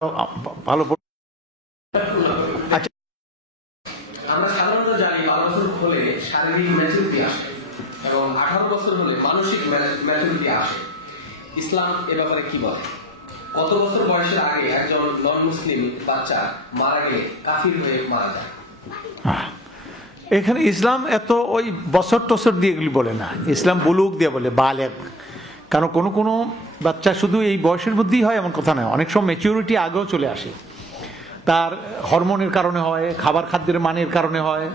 ভালো। আচ্ছা, আমরা সাধারণত জানি 12 বছর হলে শারীরিক ম্যাচুরিটি আসে এবং 18 বছর হলে মানসিক ম্যাচুরিটি আসে। ইসলাম এ ব্যাপারে কি বলে? কত বছর বয়সের আগে একজন নন মুসলিম বাচ্চা মারা গেলে কাফির হয়ে মারা যায়? এখানে ইসলাম এত ওই বছর টসর দিয়ে এগুলি বলে না, ইসলাম বুলুক দিয়ে বলে, বালেগ। কারণ কোনো কোনো বাচ্চা শুধু এই বয়সের মধ্যেই হয় এমন কথা নয়, অনেক সময় ম্যাচিউরিটি আগেও চলে আসে। তার হরমোনের কারণে হয়, খাবার খাদ্যের মানের কারণে হয়,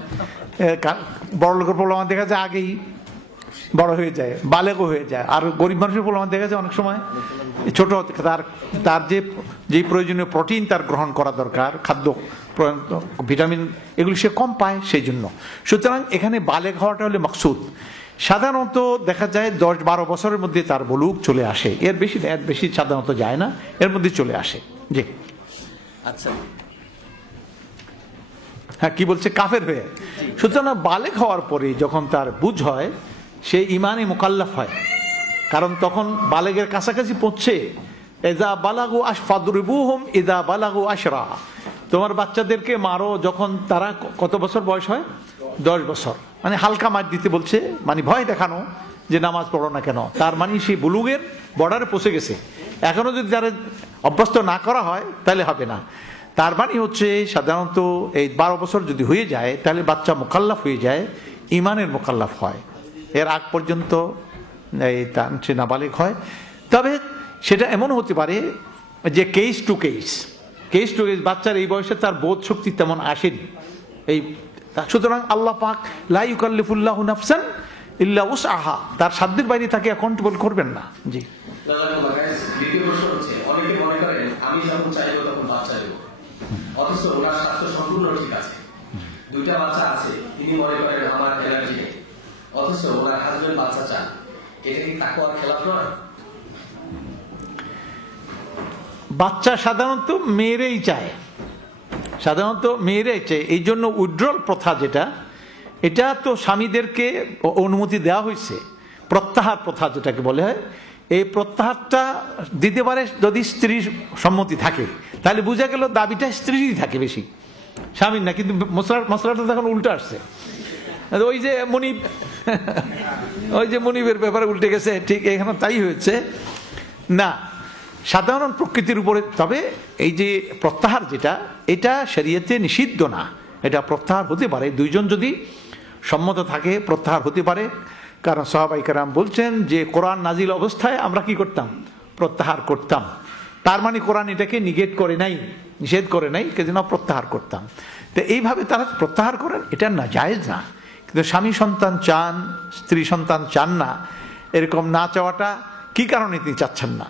বড় লোকের প্রবলেম দেখা যায় আগেই বড় হয়ে যায়, বালেগও হয়ে যায়। আর গরিব মানুষের প্রবলেম দেখা যায় অনেক সময় ছোট, তার যেই প্রয়োজনীয় প্রোটিন তার গ্রহণ করা দরকার, খাদ্য ভিটামিন এগুলি সে কম পায় সেই জন্য। সুতরাং এখানে বালেগ হওয়াটা হলে মকসুদ। সাধারণত দেখা যায় 10-12 বছরের মধ্যে তার বলুক চলে আসে, এর বেশি সাধারণত যায় না, এর মধ্যে চলে আসে। জি আচ্ছা, হ্যাঁ, কি বলছে? কাফের হয়ে। সুতরাং বালেগ হওয়ার পরে যখন তার বুঝ হয়, সে ইমানে মুকাল্লাফ হয়। কারণ তখন বালেগের কাছাকাছি পৌঁছে, এজা বালাগু ফাদরিবুহুম ইজা বালাগু আশরা, তোমার বাচ্চাদেরকে মারো যখন তারা কত বছর বয়স হয়? 10 বছর। মানে হালকা মার দিতে বলছে, মানে ভয় দেখানো যে নামাজ পড়ো না কেন। তার মানে সেই বুলুগের বর্ডারে পৌঁছে গেছে। এখনো যদি তারা অভ্যস্ত না করা হয় তাহলে হবে না। তার মানে হচ্ছে সাধারণত এই 12 বছর যদি হয়ে যায় তাহলে বাচ্চা মোকাল্লাফ হয়ে যায়, ইমানের মোকাল্লাফ হয়। এর আগ পর্যন্ত সে নাবালেগ হয়। তবে সেটা এমন হতে পারে যে কেস টু কেস বাচ্চার এই বয়সে তার বোধ শক্তি তেমন আসেনি। সুতরাং আল্লাহ পাক লা ইউকাল্লিফুল্লাহু নাফসান ইল্লা উসআহা, তার সাধ্যের বাইরে তাকে কন্ট্রোল করবেন না। জি, দ্বিতীয় প্রশ্ন হচ্ছে, অনেকে মনে করেন আমি যখন চাইবো তখন বাচ্চা দেবো, অথচ ওনার স্বাস্থ্য সম্পূর্ণ ঠিক আছে, 2টা বাচ্চা আছে, তিনি মনে করেন আমার অ্যালার্জি নেই, অথচ ওনার হাজবেন্ড বাচ্চা চান, এটা কি তাকওয়ার খেলাফ নয়? বাচ্চা সাধারণত মেয়েরাই চায়, এই জন্য উইথড্রল প্রথা যেটা, এটা তো স্বামীদেরকে অনুমতি দেওয়া হয়েছে। প্রত্যাহার প্রথা যেটাকে বলে হয়, এই প্রত্যাহারটা দিতে পারে যদি স্ত্রীর সম্মতি থাকে, তাহলে বোঝা গেল দাবিটা স্ত্রীরই থাকে বেশি, স্বামীর না। কিন্তু মশলাটা তখন উল্টো আসছে। ওই যে মনিবের ব্যাপারে উল্টে গেছে, ঠিক এখানে তাই হয়েছে না, সাধারণ প্রকৃতির উপরে। তবে এই যে প্রত্যাহার যেটা, এটা শরীয়তে নিষিদ্ধ না, এটা প্রত্যাহার হতে পারে, দুইজন যদি সম্মত থাকে প্রত্যাহার হতে পারে। কারণ সাহাবায়ে কেরাম বলছেন যে কোরআন নাজিল অবস্থায় আমরা কি করতাম? প্রত্যাহার করতাম। তার মানে কোরআন এটাকে নিষেধ করে নাই, সেজন্য প্রত্যাহার করতাম। তো এইভাবে তারা প্রত্যাহার করেন, এটা না জায়েজ না। কিন্তু স্বামী সন্তান চান, স্ত্রী সন্তান চান না, এরকম না চাওয়াটা কি কারণে তিনি চাচ্ছেন না?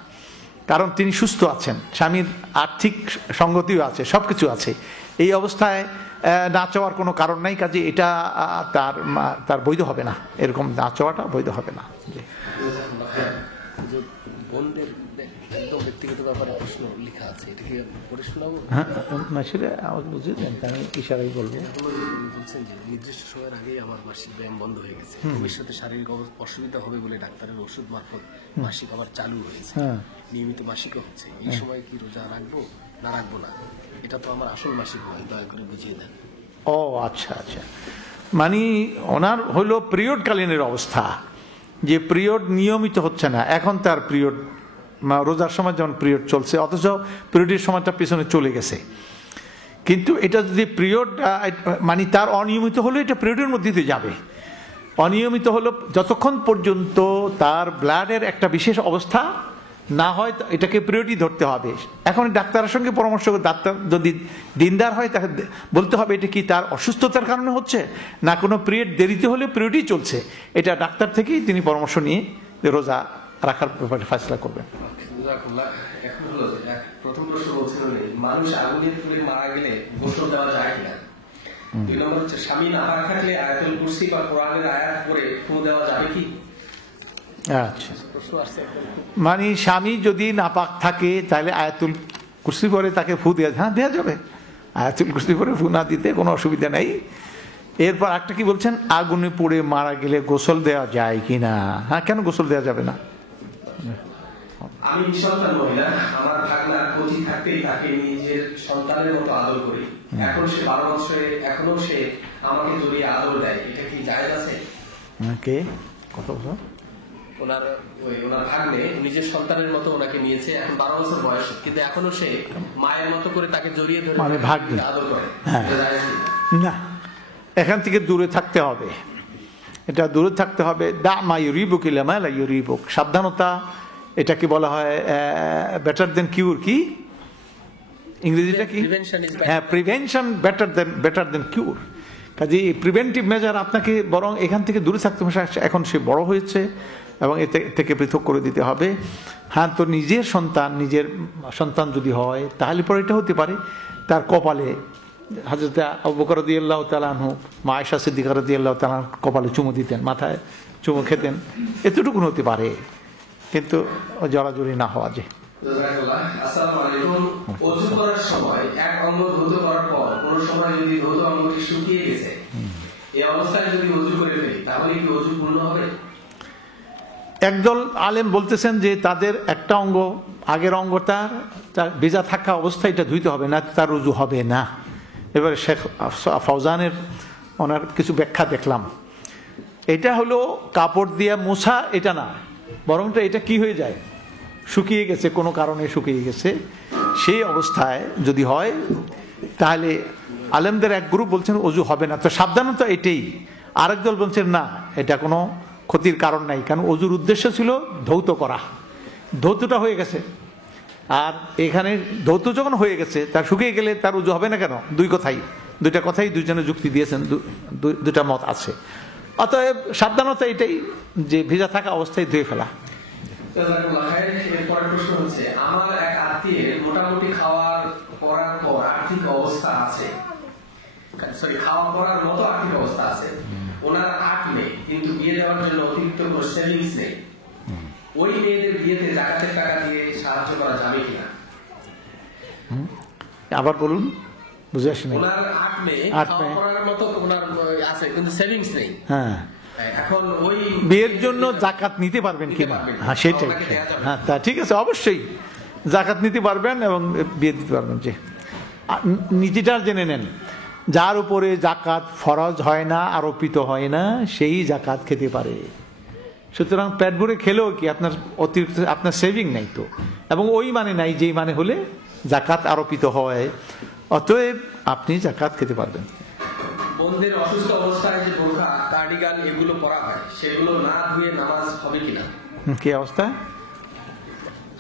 কারণ তিনি সুস্থ আছেন, স্বামীর আর্থিক সঙ্গতিও আছে, সব কিছু আছে। এই অবস্থায় না চাওয়ার কোনো কারণ নাই, কাজে এটা তার বৈধ হবে না, এরকম না চাওয়াটা বৈধ হবে না। ব্যক্তিগত ব্যাপারে প্রশ্ন লেখা আছে, এটা কি পড়ে শোনাবো? হ্যাঁ, সেটা আমাকে বুঝে দেন, আমি ইশারাই বলবো। বলছেন যে নির্দিষ্ট সময়ের আগেই আমার মাসিক ব্যায়াম বন্ধ হয়ে গেছে, ভবিষ্যতে শারীরিক অসুবিধা হবে বলে ডাক্তারের ওষুধ মারফত মাসিক আবার চালু হয়েছে, নিয়মিত মাসিকও হচ্ছে, এই সময় কি রোজা রাখবো না রাখবো না? এটা তো আমার আসল মাসিক নয়, দয়া করে বুঝিয়ে দেন। ও আচ্ছা, মানে ওনার হইল পিরিয়ড কালীনের অবস্থা, যে পিরিয়ড নিয়মিত হচ্ছে না। এখন তার পিরিয়ড, রোজার সময় যেমন পিরিয়ড চলছে, অথচ পিরিয়ডের সময়টা পিছনে চলে গেছে। কিন্তু এটা যদি পিরিয়ড মানে তার অনিয়মিত হলে এটা পিরিয়ডের মধ্যে দিয়ে যাবে। অনিয়মিত হলো যতক্ষণ পর্যন্ত তার ব্লাডের একটা বিশেষ অবস্থা না হয়, এটাকে পিরিয়ডই ধরতে হবে। এখন ডাক্তারের সঙ্গে পরামর্শ করে, ডাক্তার যদি দিনদার হয় তাকে বলতে হবে এটা কি তার অসুস্থতার কারণে হচ্ছে না কোনো পিরিয়ড দেরিতে হলে পিরিয়ডই চলছে, এটা ডাক্তার থেকেই তিনি পরামর্শ নিয়ে রোজা রাখার ব্যাপারে ফয়সালা করবেন। এখন হলো প্রথম প্রশ্ন বলছিলেন, মানুষ আগুনের পুড়ে মারা গেলে গোসল দেওয়া যায় কিনা? 2 নম্বর হচ্ছে, স্বামী নাপাক থাকলে আয়াতুল কুরসি বা কোরআনের আয়াত পড়ে ফু দেওয়া যাবে কি? আচ্ছা, মানে স্বামী যদি নাপাক থাকে তাহলে আয়াতুল কুরসি পরে তাকে ফু দেওয়া যাবে। আয়াতুল কুরসি পরে ফু না দিতে কোনো অসুবিধা নেই। এরপর একটা কি বলছেন, আগুনে পুড়ে মারা গেলে গোসল দেওয়া যায় কিনা? হ্যাঁ, কেন গোসল দেওয়া যাবে না? আমি নিঃসন্তান মহিলা, আমার ভাগনা কোচি থাকে থাকতেই তাকে নিজের সন্তানের মতো আদর করি, এখন সে 12 বছরে, এখনো সে আমাকে জড়িয়ে আদর দেয়, এটা কি জায়েজ আছে? কে কত বছর? ওনার ভাগ্নে নিজের সন্তানের মতো ওনাকে নিয়েছে, এখন 12 বছর বয়স, কিন্তু এখনো সে মায়ের মতো করে তাকে জড়িয়ে ধরে মানে ভাগ্নে আদর করে। হ্যাঁ। না, এখান থেকে দূরে থাকতে হবে, এটা দূরে থাকতে হবে। দা মা ইউরিবুক ইলা মা লা ইউরিবুক, সাবধানতা, এটাকে বলা হয় বেটার দেন কিউর। কি ইংরেজিটা কি? হ্যাঁ, প্রিভেনশন বেটার দেন কিউর। কাজে প্রিভেন্টিভ মেজার আপনাকে বরং এখান থেকে দূরে থাকতে হবে। এখন সে বড় হয়েছে এবং এতে থেকে পৃথক করে দিতে হবে। হ্যাঁ, তো নিজের সন্তান যদি হয় তাহলে পরে এটা হতে পারে তার কপালে, হযরত আবু বকর রাদিয়াল্লাহু তাআলা আনহু মা আয়েশা সিদ্দিকা রাদিয়াল্লাহু তাআলা কপালে চুমু দিতেন, মাথায় চুমু খেতেন, এতটুকু হতে পারে, কিন্তু জড়াজড়ি না হওয়া। যে আসসালামু আলাইকুম, ওযু করার সময় এক অঙ্গ ধৌত করার পর কোন সময় যদি ধৌত অঙ্গটি শুকিয়ে গেছে, এই অবস্থায় যদি ওযু করে ফেলি তাহলে কি ওযু পূর্ণ হবে? একদল আলেম বলতেছেন যে তাদের একটা অঙ্গ, আগের অঙ্গটা ভেজা থাকা অবস্থায় এটা ধুইতে হবে না, তার রুজু হবে না। এবারে শেখ ফৌজানের ওনার কিছু ব্যাখ্যা দেখলাম, এটা হলো কাপড় দিয়ে মোছা, এটা না, বরং এটা কি হয়ে যায়, শুকিয়ে গেছে, কোনো কারণে শুকিয়ে গেছে, সেই অবস্থায় যদি হয় তাহলে আলেমদের এক গ্রুপ বলছেন ওযু হবে না। তো সাবধানতা এটাই। আরেক দল বলছেন না, এটা কোনো ক্ষতির কারণ নাই, কারণ ওযুর উদ্দেশ্য ছিল ধৌত করা, ধৌতটা হয়ে গেছে। আর এখানে ধৌত যখন হয়ে গেছে, তার শুকিয়ে গেলে তার ওযু হবে না কেন? দুইটা কথাই দুইজনে যুক্তি দিয়েছেন, দুটা মত আছে। অতএব সাবধানতা এটাই যে ভেজা থাকা অবস্থায় ধুয়ে ফেলা। এরপরের প্রশ্ন হচ্ছে, আমার এক আত্মীয়ের মোটামুটি খাওয়ার পরার পর আর্থিক অবস্থা আছে, খাওয়া পরার মতো আর্থিক অবস্থা আছে, ওনার 8 মেয়ে, কিন্তু বিয়ে দেওয়ার জন্য অতিরিক্ত কোনো সেভিংস নেই, ওই মেয়েদের বিয়েতে যাকাতের টাকা দিয়ে সাহায্য করা যাবে কিনা? আবার বলুন, বুঝে আসেনি। ওনার 8 মেয়ে, খাওয়া পরার মতো ওনার আছে, কিন্তু সেভিংস নেই। হ্যাঁ, এখন ওই বিয়ের জন্য জাকাত নিতে পারবেন কিনা? হ্যাঁ, সেটাই। হ্যাঁ, তা ঠিক আছে, অবশ্যই জাকাত নিতে পারবেন এবং বিয়ে দিতে পারবেন। যে নীতিটা জেনে নেন, যার উপরে জাকাত ফরজ হয় না, আরোপিত হয় না, সেই জাকাত খেতে পারে। সুতরাং পেট ভরে খেলেও কি আপনার অতিরিক্ত, আপনার সেভিং নাই তো, এবং ওই মানে নাই যেই মানে হলে জাকাত আরোপিত হয়, অতএব আপনি জাকাত খেতে পারবেন। বন্ধের অসুস্থ অবস্থায় যে বোরকা, কার্ডিগান এগুলো পরা হয়, সেগুলো না ধুয়ে নামাজ হবে কিনা? কি অবস্থা?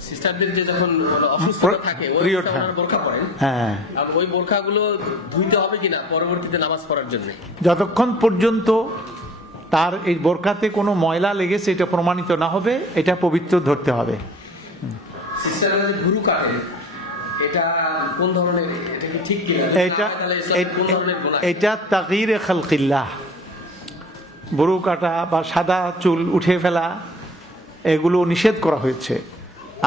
সিস্টারদের যে যখন অসুস্থ থাকে ওই বোরকা পরেন, হ্যাঁ, আর ওই বোরকাগুলো ধুইতে হবে কিনা পরবর্তীতে নামাজ পড়ার জন্য? যতক্ষণ পর্যন্ত তার এই বোরকাতে কোনো ময়লা লেগেছে এটা প্রমাণিত না হবে, এটা পবিত্র ধরতে হবে। সিস্টাররা যে ভুরু কাটেন, এটা কোন ধরনের, এটা কি ঠিক কিনা? এটা তাগয়িরে খালকিল্লাহ, ভুরু কাটা বা সাদা চুল উঠে ফেলা এগুলো নিষেধ করা হয়েছে।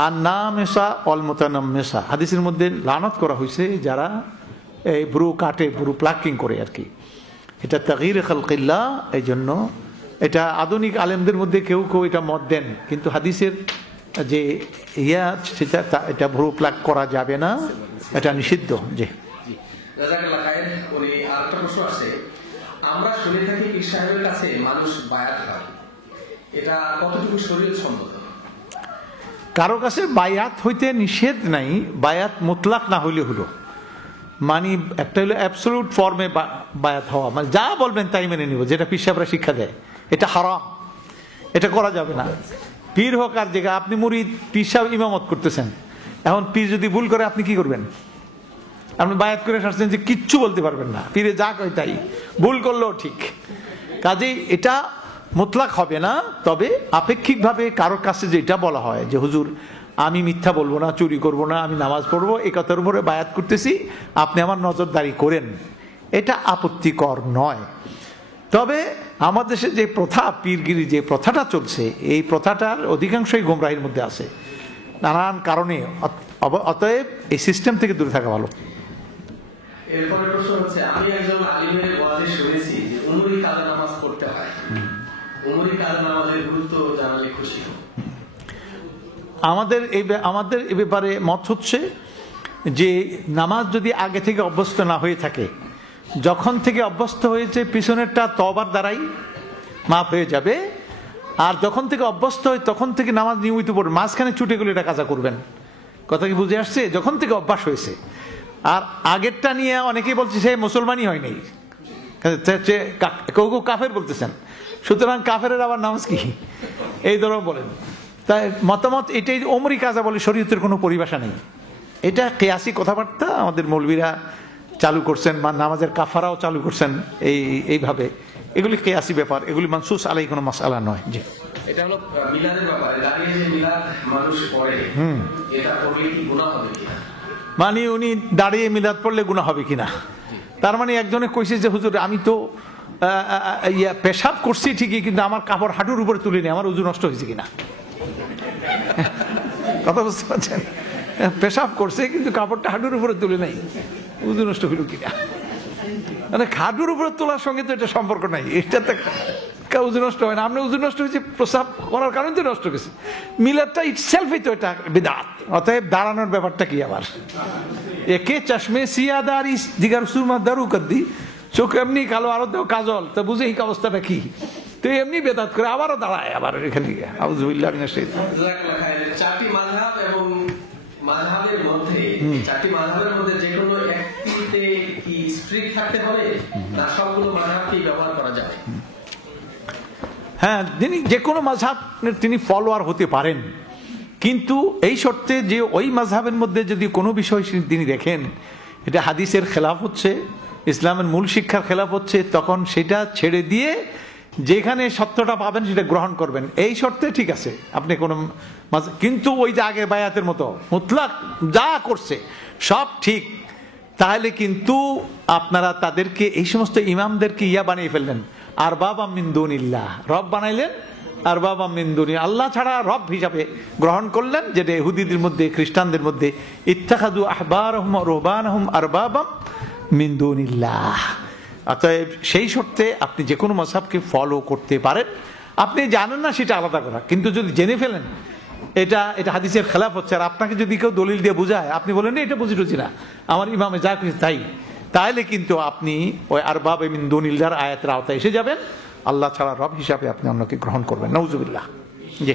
আর না মেসা অল মুতানাম্মিসা, হাদিসের মধ্যে লানত করা হয়েছে যারা এই ভুরু কাটে, ভুরু প্লাকিং করে আর কি, এটা তাগয়িরে খালকিল্লাহ। এই জন্য এটা আধুনিক আলেমদের মধ্যে কেউ কেউ এটা মত দেন, কিন্তু হাদিসের যে সেটা এটা ভুরু প্লাক করা যাবে না, এটা নিষিদ্ধ। যে আরেকটা প্রশ্ন আছে, আমরা শুনে থাকি পীর সাহেবের কাছে মানুষ বায়াত হয়, এটা কতটুকু শরীয়ত সম্মত? কারো কাছে বায়াত হইতে নিষেধ নাই, বায়াত মুতলাক না হইলে হলো, মানে একটা হলো অ্যাবসলিউট ফর্মে বায়াত হওয়া, মানে যা বলবেন তাই মেনে নিব, যেটা পীর সাহেবরা শিক্ষা দেয়, এটা হারাম, এটা করা যাবে না। পীর হোক আর জায়গা, আপনি মুরিদ, পীর সাহেব ইমামত করতেছেন, এখন পীর যদি ভুল করে আপনি কি করবেন? আপনি বায়াত করে আসছেন যে কিচ্ছু বলতে পারবেন না, পীরে যা কয় তাই, ভুল করলেও ঠিক। কাজেই এটা মুতলাক হবে না, তবে আপেক্ষিকভাবে কারোর কাছে যেটা বলা হয় যে হুজুর আমি মিথ্যা বলবো না, চুরি করব না, আমি নামাজ পড়বো, এই কথার উপরে বায়াত করতেছি, আপনি আমার নজরদারি করেন, এটা আপত্তিকর নয়। তবে আমাদের দেশে যে প্রথা, পীরগিরি যে প্রথাটা চলছে, এই প্রথাটার অধিকাংশই গোমরাহির মধ্যে আছে নানান কারণে, অতএব এই সিস্টেম থেকে দূরে থাকা ভালো। এরপরের প্রশ্ন হচ্ছে, আমি একজন আলিমের ওয়াজে শুনেছি যে উমরি কাজা নামাজ পড়তে হয়, উমরি কাজা নামাজের গুরুত্ব জানালে খুশি হব। আমাদের এই ব্যাপারে মত হচ্ছে যে নামাজ যদি আগে থেকে অভ্যস্ত না হয়ে থাকে, যখন থেকে অভ্যস্ত হয়েছে পিছনেরটা তওবার দ্বারাই মাফ হয়ে যাবে, আর যখন থেকে অভ্যস্ত হয় তখন থেকে নামাজ নিয়মিত পড়বেন, মাঝখানে ছুটে গেলে এটা কাজা করবেন। কথা কি বুঝে আসছে? যখন থেকে অভ্যাস হয়েছে। আর আগেরটা নিয়ে অনেকেই বলছে সে মুসলমানই হয় নাই, কেউ কেউ কাফের বলতেছেন, সুতরাং কাফেরের আবার নামাজ কি, এই ধরো বলেন। তাই মতামত এটাই, ওমরি কাজা বলে, শরীয়তের কোনো পরিভাষা নেই। এটা কিয়াসি কথাবার্তা আমাদের মৌলবীরা চালু করছেন, বা নামাজের কাফারাও চালু করছেন এইভাবে। এগুলি কিয়াসি ব্যাপার, এগুলি মানসুস আলাই কোনো মাসআলা নয়। জি, এটা হলো মিলাদের ব্যাপারে, দাঁড়িয়ে যে মিলাদ মানুষ পড়ে, এটা পড়লে কি গুনাহ হবে কিনা? মানে উনি দাঁড়িয়ে মিলাদ পড়লে গুনাহ হবে কিনা, তার মানে একজনে কইছে যে হুজুর আমি তো পেশাব করছি ঠিকই, কিন্তু আমার কাপড় হাঁটুর উপরে তুলে নিই, আমার উজু নষ্ট হয়েছে কিনা। কথা বুঝতে পারছেন? পেশাব করছে কিন্তু কাপড়টা হাঁটুর উপরে তুলে নেই, উজু নষ্ট হইল কিনা। মানে হাঁটুর উপরে তোলার সঙ্গে তো এটা সম্পর্ক নাই, এটাতে উজু নষ্ট হয় না। আপনার উজু নষ্ট হয়েছে প্রস্রাব করার কারণে তো নষ্ট হয়েছে। মিলাদটা ইটসেলফই তো এটা বিদআত। অতএব দাঁড়ানোর ব্যাপারটা কি আবার? একে চশমে সিয়াদারি দিগার সুরমা দারু কদ্দি, চোখ এমনি কালো, আরো দেও কাজল, তা বুঝে এই অবস্থাটা কি, তো এমনি বেদাত করে আবারও দাঁড়ায় আবার এখানে গিয়ে। আউযুবিল্লাহি মিনাশ শাইতানির রাজিম। চারটি মাযহাব এবং মাযহাবের মধ্যে, চারটি মাযহাবের মধ্যে যে কোনো একটিতে কি স্ট্রিক্ট থাকতে হবে, না সবগুলো মাযহাবকেই ব্যবহার করা যাবে? হ্যাঁ, যিনি যে কোনো মাযহাব তিনি ফলোয়ার হতে পারেন, কিন্তু এই শর্তে যে ওই মাযহাবের মধ্যে যদি কোনো বিষয় তিনি দেখেন এটা হাদিসের খেলাফ হচ্ছে, ইসলামের মূল শিক্ষার খেলাফ হচ্ছে, তখন সেটা ছেড়ে দিয়ে যেখানে সত্যটা পাবেন সেটা গ্রহণ করবেন। এই শর্তে ঠিক আছে আপনি কোনো, কিন্তু ওই যে আগে বায়াতের মতো মুতলাক যা করছে সব ঠিক, তাহলে কিন্তু আপনারা তাদেরকে, এই সমস্ত ইমামদেরকে ইয়া বানিয়ে ফেললেন, আরবাবা মিন দুনিল্লাহ, রব বানাইলেন। আরবাবা মিন দুনি, আল্লাহ ছাড়া রব হিসাবে গ্রহণ করলেন, যেটা ইহুদিদের মধ্যে, খ্রিস্টানদের মধ্যে ইত্তাখাযু আহবারহুম ওয়া রুহবানহুম আরবাবাম মিন দুনিল্লাহ। অতএব সেই শর্তে আপনি যে কোনো মাযহাবকে ফলো করতে পারেন। আপনি জানেন না সেটা আলাদা কথা, কিন্তু যদি জেনে ফেলেন এটা হাদিসের খেলাফ হচ্ছে, আর আপনাকে যদি কেউ দলিল দিয়ে বুঝায়, আপনি বলেন এটা বুঝি টুঝি না, আমার ইমামে যা কিছু তাই, তাহলে কিন্তু আপনি ওই আরবাব মিন দুনিল্লাহর আয়াতের আওতায় এসে যাবেন। আল্লাহ ছাড়া রব হিসাবে আপনি অন্যকে গ্রহণ করবেন। নাউজুবিল্লাহ। জি,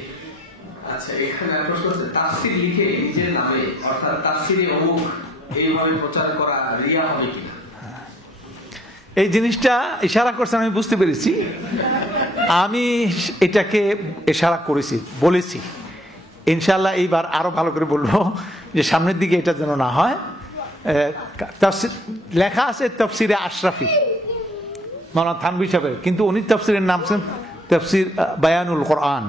আচ্ছা, এখানে প্রশ্ন হচ্ছে, তাফসীর লিখে নিজের নামে, অর্থাৎ তাফসীরে অমুক এইভাবে প্রচার করা রিয়া হবে কিনা? এই জিনিসটা ইশারা করছেন, আমি বুঝতে পেরেছি। আমি এটাকে ইশারা করেছি, বলেছি, ইনশাআল্লাহ এইবার আরো ভালো করে বলবো, যে সামনের দিকে এটা যেন না হয়। লেখা আছে তাফসিরে আশরাফি মাওলানা থানভী সাহেবের, কিন্তু উনি তাফসিরের নাম তাফসির বায়ানুল কোরআন।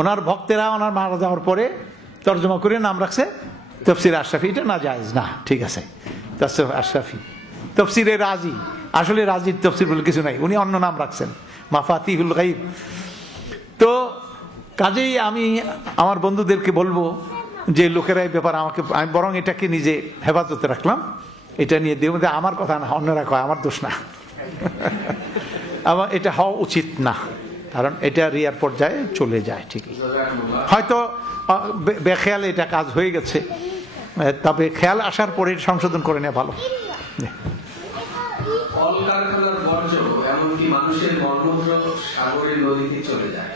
ওনার ভক্তেরা ওনার মারা যাওয়ার পরে তর্জমা করে নাম রাখছে তাফসির আশরাফি। এটা না জায়েজ না, ঠিক আছে, তাফসির আশরাফি। তাফসিরে রাজি, আসলে রাজির তাফসির বলে কিছু নাই, উনি অন্য নাম রাখছেন, মাফাতিহুল গায়ব। তো কাজেই আমি আমার বন্ধুদেরকে বলবো যে লোকেরা এই ব্যাপার আমাকে, আমি বরং এটাকে নিজে হেফাজতে রাখলাম, এটা নিয়ে দেব, আমার কথা না, অন্যরা কয়, আমার দোষ না। আমার এটা হওয়া উচিত না, কারণ এটা রিয়ার পর্যায়ে চলে যায়। ঠিকই, হয়তো বেখেয়ালে এটা কাজ হয়ে গেছে, তবে খেয়াল আসার পরে সংশোধন করে নেওয়া ভালো। কলকারখানার বর্জ্য এমনকি মানুষের মলমূত্র সাগরের নদীতে চলে যায়,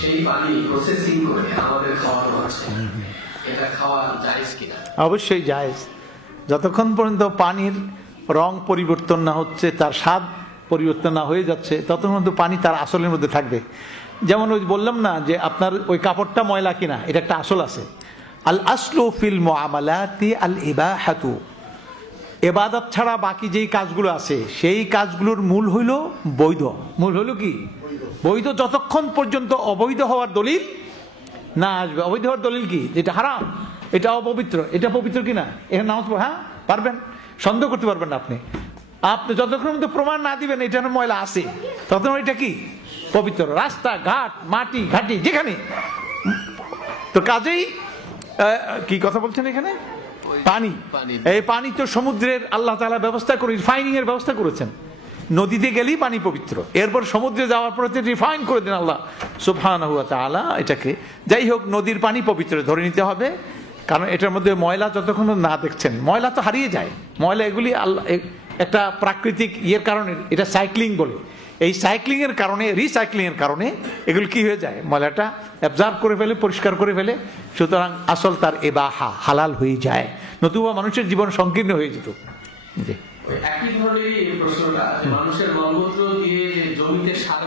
সেই পানি প্রসেসিং করে আমাদের খাওয়ানো হচ্ছে, এটা খাওয়া জায়েজ কিনা? অবশ্যই জায়েজ, যতক্ষণ পর্যন্ত পানির রং পরিবর্তন না হচ্ছে, তার স্বাদ পরিবর্তন না হয়ে যাচ্ছে, ততক্ষণ পর্যন্ত পানি তার আসলের মধ্যে থাকবে। যেমন ওই বললাম না যে আপনার ওই কাপড়টা ময়লা কিনা, এটা একটা আসল আছে। আল আসলু ফিল মুআমালাতি আল ইবাহাতু, ইবাদত ছাড়া বাকি যেই কাজগুলো আছে সেই কাজগুলোর মূল হইল বৈধ। মূল হইল কি? বৈধ, যতক্ষণ পর্যন্ত অবৈধ হওয়ার দলিল না আসবে। অবৈধ হওয়ার দলিল কি? এটা হারাম, এটা অপবিত্র, এটা পবিত্র কিনা, এখানে নামাজ পড়া, হ্যাঁ পারবেন, সন্দেহ করতে পারবেন না আপনি। আপনি যতক্ষণ পর্যন্ত প্রমাণ না দিবেন এটা ময়লা আছে, ততক্ষণ এটা কি পবিত্র। রাস্তা ঘাট, মাটি ঘাটি যেখানে, তো কাজেই কি কথা বলছেন এখানে, পানি, এই পানি তো সমুদ্রের আল্লাহ তাআলা ব্যবস্থা করে, রিফাইনিং এর ব্যবস্থা করেছেন। নদীতে গেলেই পানি পবিত্র, এরপর সমুদ্রে যাওয়ার পরে রিফাইন করে দেন আল্লাহ সুবহানাহু ওয়া তাআলা এটাকে। যাই হোক, নদীর পানি পবিত্র ধরে নিতে হবে, কারণ এটার মধ্যে ময়লা যতক্ষণ না দেখছেন, ময়লা তো হারিয়ে যায়, ময়লা এগুলি আল্লাহ একটা প্রাকৃতিক ইয়ের কারণে, এটা সাইক্লিং বলে, এই সাইক্লিং এর কারণে, রিসাইক্লিং এর কারণে এগুলো কি হয়ে যায়, ময়লাটা অ্যাবজর্ব করে ফেলে, পরিষ্কার করে ফেলে। সুতরাং আসল তার এবাহা হালাল হয়ে যায়, নতুবা মানুষের জীবন সংকীর্ণ হয়ে যেত। জি, একই ধরনের প্রশ্নটা, মানুষের মলমূত্র দিয়ে জমিতে সার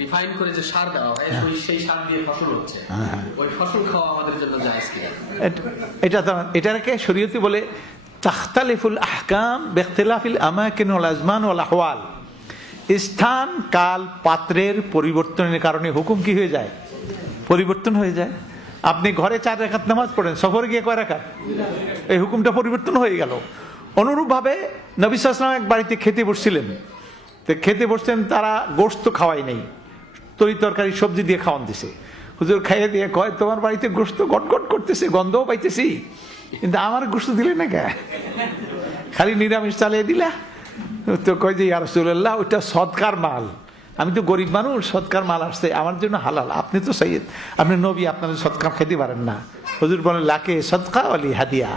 রিফাইন করে যে সার দেওয়া হয়, সেই সার দিয়ে ফসল হচ্ছে, ওই ফসল খাওয়া আমাদের জন্য জায়েজ কিনা? এটাকে শরীয়তে বলে তাখতালিফুল আহকাম বিখতিলাফিল আমাকিন ওয়াল আজমান ওয়াল আহওয়াল। স্থান, কাল, পাত্রের পরিবর্তনের কারণে হুকুম কি হয়ে যায়, পরিবর্তন হয়ে যায়। আপনি ঘরে 4 রাকাত নামাজ পড়েন, সফরে গিয়ে কয় রাকাত, এই হুকুমটা পরিবর্তন হয়ে গেল। অনুরূপভাবে নবী সাল্লাল্লাহু আলাইহি ওয়াসাল্লাম এক বাড়িতে খেতে বসছিলেন, তো খেতে বসছেন, তারা গোশত খাওয়াই নেই, তরি তরকারি সবজি দিয়ে খাওয়ান দিছে। হুজুর খাইয়ে দিয়ে কয়, তোমার বাড়িতে গোশত গটগট করতেছে, গন্ধও পাইতেছি, কিন্তু আমার গোশত দিলে না কে, খালি নিরামিষ চালিয়ে দিলা। তো কয় যে ইয়া রাসূলুল্লাহ, ওইটা সদকার মাল, আমি তো গরিব মানুষ, সদকার মাল আসছে আমার জন্য হালাল, আপনি তো সৈয়দ, আপনি নবী, আপনারা সদকা খেতে পারেন না। হুজুর বলেন লাকে সদকা ওয়ালি হাদিয়া,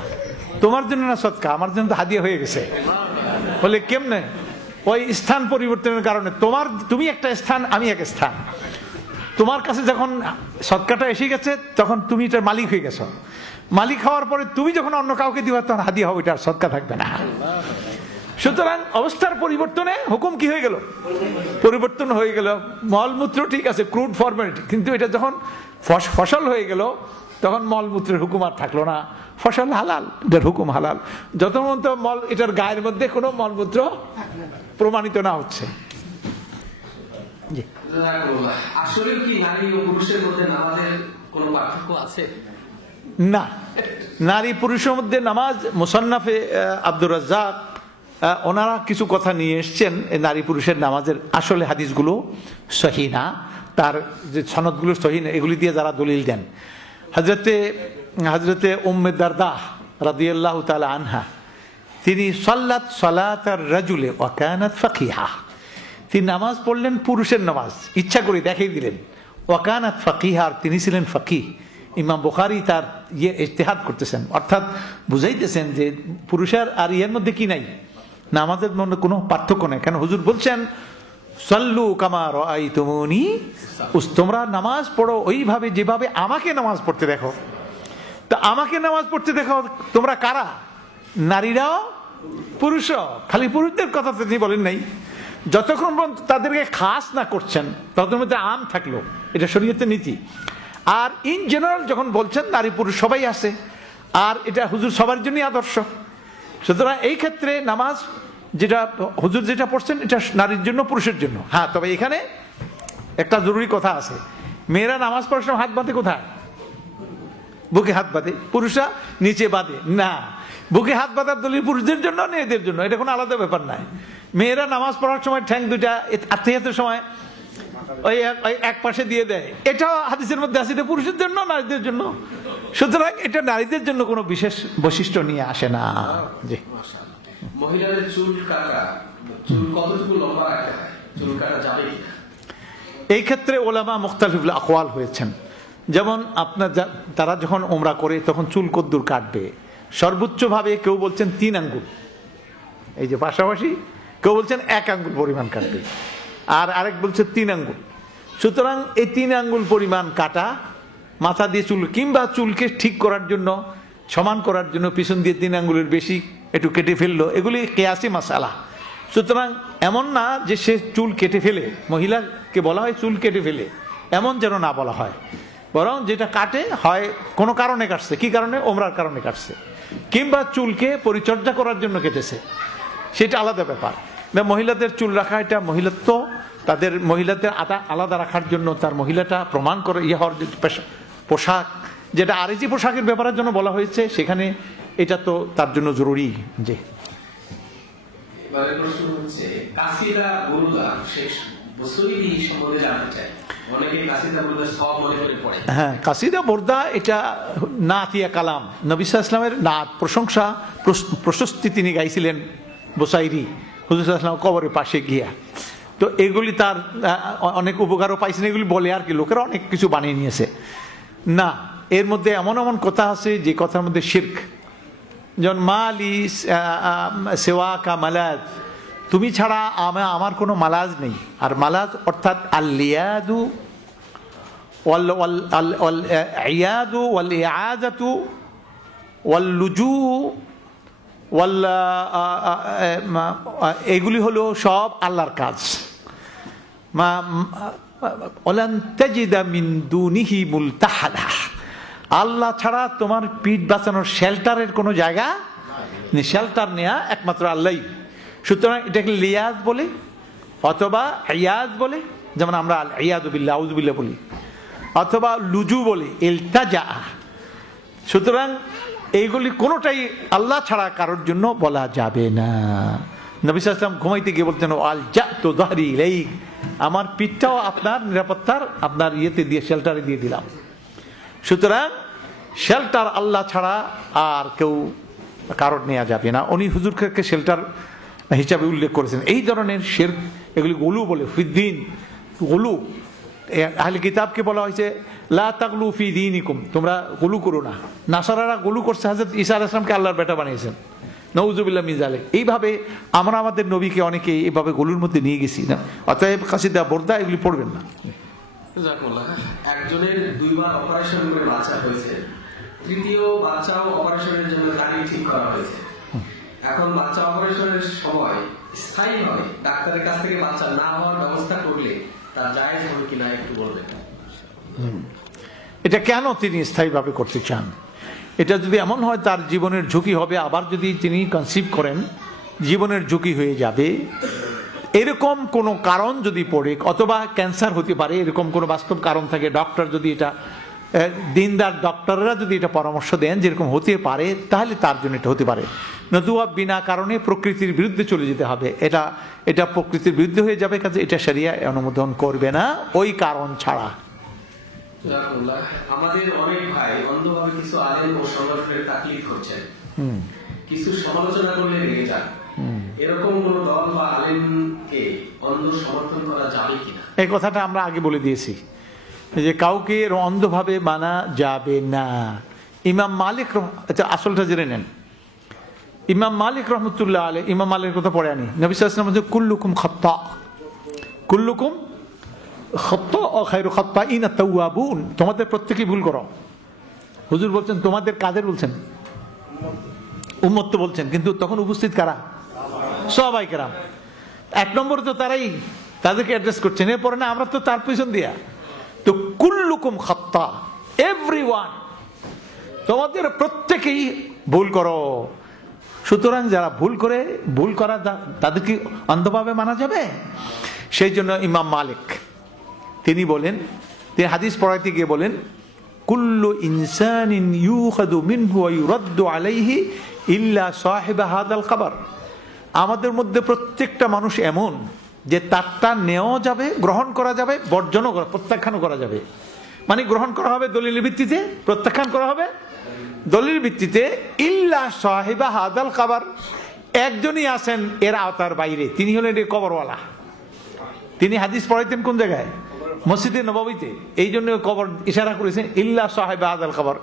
তোমার জন্য না সদকা, আমার জন্য তো হাদিয়া হয়ে গেছে। বলে কেমনে? ওই স্থান পরিবর্তনের কারণে, তুমি একটা স্থান, আমি এক স্থান, তোমার কাছে যখন সদকাটা এসে গেছে তখন তুমি এটার মালিক হয়ে গেছো, মালিক হওয়ার পরে তুমি যখন অন্য কাউকে দিবা তখন হাদিয়া হবে, এটা আর সদকা থাকবে না। সুতরাং অবস্থার পরিবর্তনে হুকুম কি হয়ে গেল, পরিবর্তন হয়ে গেল। মলমূত্র ঠিক আছে, ক্রুড ফর্মালিটি, কিন্তু এটা যখন ফসল হয়ে গেল তখন মলমূত্রের হুকুম আর থাকলো না, ফসল হালাল, এটার হুকুম হালাল, যত পর্যন্ত এটার গায়ের মধ্যে কোনো মলমূত্র প্রমাণিত না হচ্ছে। আসলে কি নারী ও পুরুষের মধ্যে নামাজের কোনো পার্থক্য আছে? না, নারী পুরুষের মধ্যে নামাজ, মুসান্নাফে আব্দুর রাজ্জাক ওনারা কিছু কথা নিয়ে এসছেন, নারী পুরুষের নামাজের আসলে হাদিসগুলো সহি না, তার যে সনদগুলো সহি না, এগুলি দিয়ে যারা দলিল দেন। হজরতে উম্মে দারদা রাদিয়াল্লাহু তাআলা আনহা, তিনি সাল্লাত সালাতার রাজুলে ওয়া কানাত ফাকিহা, তিনি নামাজ পড়লেন পুরুষের নামাজ, ইচ্ছা করে দেখিয়ে দিলেন, ওয়া কানাত ফাকিহা, তিনি ছিলেন ফাকিহ। ইমাম বুখারী তার ইজতিহাদ করতেছেন, অর্থাৎ বুঝাইতেছেন যে পুরুষের আর ইয়ের মধ্যে কি নাই, নামাজের মধ্যে কোনো পার্থক্য নেই। কেন হুজুর বলছেন সাল্লু কামা রাআইতুমুনি, তোমরা নামাজ পড়ো ওইভাবে যেভাবে আমাকে নামাজ পড়তে দেখো। তা আমাকে নামাজ পড়তে দেখো তোমরা কারা, নারীরাও পুরুষও, খালি পুরুষদের কথা তো তিনি বলেন নাই। যতক্ষণ পর্যন্ত তাদেরকে খাস না করছেন ততক্ষণ মধ্যে আম থাকলো, এটা শরীয়তের নীতি। আর ইন জেনারেল যখন বলছেন নারী পুরুষ সবাই আছে, আর এটা হুজুর সবার জন্যই আদর্শ। সুতরাং এই ক্ষেত্রে নামাজ যেটা হুজুর যেটা পড়ছেন এটা নারীর জন্য, পুরুষের জন্য। হ্যাঁ, তবে এখানে একটা জরুরি কথা আছে, মেয়েরা নামাজ পড়ার সময় হাত বাঁধে কোথায়, বুকে হাত বাঁধে, পুরুষরা নিচে বাঁধে না। বুকে হাত বাঁধার দলিল পুরুষদের জন্য, মেয়েদের জন্য, এটা কোনো আলাদা ব্যাপার নাই। মেয়েরা নামাজ পড়ার সময় ঠ্যাং দুইটা আত্মীয়তার সময় ওই এক পাশে দিয়ে দেয়, এটাও হাদিসের মধ্যে আছে, এটা পুরুষের জন্য, নারীদের জন্য। সুতরাং এটা নারীদের জন্য কোনো বিশেষ বৈশিষ্ট্য নিয়ে আসে না। জি, মহিলাদের চুল কাটা, চুল কতটুকু লম্বা রাখতে হয়, চুল কাটা যাবে কিনা, এই ক্ষেত্রে ওলামা মুখতালিফুল আকওয়াল হয়েছেন। যেমন আপনার তারা যখন ওমরা করে তখন চুল কদ্দুর কাটবে, সর্বোচ্চ ভাবে কেউ বলছেন 3 আঙ্গুল, এই যে পাশাপাশি, কেউ বলছেন 1 আঙ্গুল পরিমাণ কাটবে, আর আরেক বলছে 3 আঙ্গুল। সুতরাং এই 3 আঙ্গুল পরিমাণ কাটা, মাথা দিয়ে চুল কিংবা চুলকে ঠিক করার জন্য, সমান করার জন্য পিছন দিয়ে 3 আঙ্গুলের বেশি একটু কেটে ফেললো, এগুলি কিয়াসি মাসালা। সুতরাং এমন না যে সে চুল কেটে ফেলে, মহিলাকে বলা হয় চুল কেটে ফেলে, এমন যেন না বলা হয়, বরং যেটা কাটে হয় কোনো কারণে কাটছে, কি কারণে, ওমরার কারণে কাটছে, কিংবা চুলকে পরিচর্যা করার জন্য কেটেছে, সেটা আলাদা ব্যাপার। মহিলাদের চুল রাখা এটা মহিলাত্ব, তাদের মহিলাদের আলাদা রাখার জন্য তার মহিলাটা প্রমাণ করে হওয়ার পোশাক, যেটা আরেজি পোশাকের ব্যাপারের জন্য বলা হয়েছে, সেখানে এটা তো তার জন্য জরুরি। জি, প্রশ্ন হচ্ছে কাসিদা বুরদা শেষ বসরি সম্বন্ধে জানতে চাই। অনেকে কাসিদা বুরদা সব মনে করে পড়ে। হ্যাঁ, কাসিদা বুরদা এটা নাতিয়া কালাম, নবী সাল্লাল্লাহু আলাইহি ওয়াসাল্লামের নাত, প্রশংসা প্রশস্তি তিনি গাইছিলেন বুসাইরি হুজুর সাল্লাল্লাহু আলাইহি ওয়াসাল্লাম কবরের পাশে গিয়া। তো এগুলি তার অনেক উপকারও পাইছেন, এগুলি বলে আর কি, লোকেরা অনেক কিছু বানিয়ে নিয়েছে না। এর মধ্যে এমন এমন কথা আছে যে কথার মধ্যে শিরক। যেমন মালি সেওয়া কা মালাজ, তুমি ছাড়া আমার কোনো মালাজ নেই। আর মালাজ অর্থাৎ আল-লিয়াদু ওয়াল-ইয়াদু ওয়াল-ইআদাতু ওয়াল-লুজু এগুলি হলো সব আল্লাহর কাজ। আল্লাহ ছাড়া তোমার পিঠ বাঁচানোর শেল্টারের কোনো জায়গা নেই, শেল্টার নেয়া একমাত্র আল্লাহ। সুতরাং এটাকে লিয়াজ বলে অথবা ইয়াজ বলে, যেমন আমরা ইয়াদু বিল্লাহ আউযু বিল্লাহ বলি, অথবা লুজু বলি ইলতাজা। সুতরাং এইগুলি কোনোটাই আল্লাহ ছাড়া কারোর জন্য বলা যাবে না। নবী সাল্লাল্লাহু আলাইহি ওয়াসাল্লাম ঘুমাইতে গিয়ে বলতেন আল জাতু যাহরি ইলাইক, আমার পিঠটাও আপনার নিরাপত্তার আপনার ইয়েতে দিয়ে শেল্টারে দিয়ে দিলাম। সুতরাং শেল্টার আল্লাহ ছাড়া আর কেউ কারোর নেওয়া যাবে না। উনি হুজুরকে শেল্টার হিসাবে উল্লেখ করেছেন। এই ধরনের শিরক এগুলি গুলু বলে, ফিদ্দিন গুলু। আহলে কিতাবকে বলা হয়েছে লা তাগলু ফি দীনিকুম, তোমরা গুলু করো না। নাসারারা গুলু করছে, হযরত ঈসা আলাইহিস সালামকে আল্লাহর বেটা বানিয়েছেন, নাউযুবিল্লাহ মিন যালিক। এইভাবে আমরা আমাদের নবীকে অনেকে এইভাবে গুলুর মধ্যে নিয়ে গেছি না। অতএব কাসিদা বর্দা এগুলি পড়বেন না। একজনের 2 বার অপারেশন করে বাচ্চা হয়েছে, তৃতীয় বাচ্চাও অপারেশনের জন্য তারিখ ঠিক করা হয়েছে। এখন বাচ্চা অপারেশনের সময় স্থায়ীভাবে ডাক্তারের কাছ থেকে বাচ্চা না হওয়ার ব্যবস্থা করলে তার জায়েজ হবে কিনা একটু বলবেন। এটা কেন তিনি স্থায়ীভাবে করতে চান? এটা যদি এমন হয় তার জীবনের ঝুঁকি হবে, আবার যদি তিনি কনসিভ করেন জীবনের ঝুঁকি হয়ে যাবে, এরকম কোনো কারণ যদি পড়ে, অথবা ক্যান্সার হতে পারে, এরকম কোনো বাস্তব কারণ থাকে, ডক্টর যদি এটা দিনদার ডক্টররা যদি এটা পরামর্শ দেন যেরকম হতে পারে, তাহলে তার জন্য এটা হতে পারে। নতুবা বিনা কারণে প্রকৃতির বিরুদ্ধে চলে যেতে হবে, এটা প্রকৃতির বিরুদ্ধে হয়ে যাবে, কাজে এটা শরিয়া অনুমোদন করবে না ওই কারণ ছাড়া। আমাদের অনেক ভাই অন্ধভাবে কিছু আলেম ও সংগঠনের তাকলিদ করছেন, কিছু সমালোচনা করলে রেগে যান। এরকম কোন দল বা আলেমকে অন্ধ সমর্থন করা যাবে কিনা? এই কথাটা আমরা আগে বলে দিয়েছি যে কাউকে অন্ধভাবে মানা যাবে না। ইমাম মালিক, আসলটা জেনে নেন, ইমাম মালিক রহমতুল্লাহ আলাইহি, ইমাম মালিকের কথা পড়ে আনি, নবী সাল্লাল্লাহু আলাইহি ওয়াসাল্লাম বলেছেন কুল্লুকুম খাত্তা, কুল্লুকুম খাত্তা ও খায়রু খাত্তাইন আত-তাওয়াবুন, তোমাদের প্রত্যেকেই ভুল করো। হুজুর বলছেন তোমাদের কাদের বলছেন? উম্মত তো বলছেন, কিন্তু তখন উপস্থিত কারা? সাহাবায়ে কেরাম। 1 নম্বরে তো তারাই, তাদেরকে অ্যাড্রেস করছেন। এরপরে না আমরা তো তার পিছন দিয়া, তো কুল্লুকুম খাত্তা, এভরিওয়ান, তোমাদের প্রত্যেকেই ভুল করো। সুতরাং যারা ভুল করে, ভুল করা তাদেরকে অন্ধভাবে মানা যাবে? সেই জন্য ইমাম মালিক তিনি বলেন, তিনি হাদিস পড়াইতে গিয়ে বলেন কুল্লু ইনসানিন ইউখাযু মিনহু ওয়া ইউরাদ্দু আলাইহি ইল্লা সাহিবা হাদাল কবর, আমাদের মধ্যে প্রত্যেকটা মানুষ এমন যে তারটা নেওয়া যাবে, গ্রহণ করা যাবে, বর্জনও করা, প্রত্যাখ্যানও করা যাবে। মানে গ্রহণ করা হবে দলিলের ভিত্তিতে, প্রত্যাখ্যান করা হবে দলিলের ভিত্তিতে। ইল্লা সাহিবা হাদাল কবর, একজনই আছেন এর আওতার বাইরে, তিনি হলেন এই কবরওয়ালা। তিনি হাদিস পড়াইতেন কোন জায়গায়? মসজিদে নববীতে। এই জন্য কবর ইশারা করেছেন ইল্লা সাহিবা হাদাল কবর।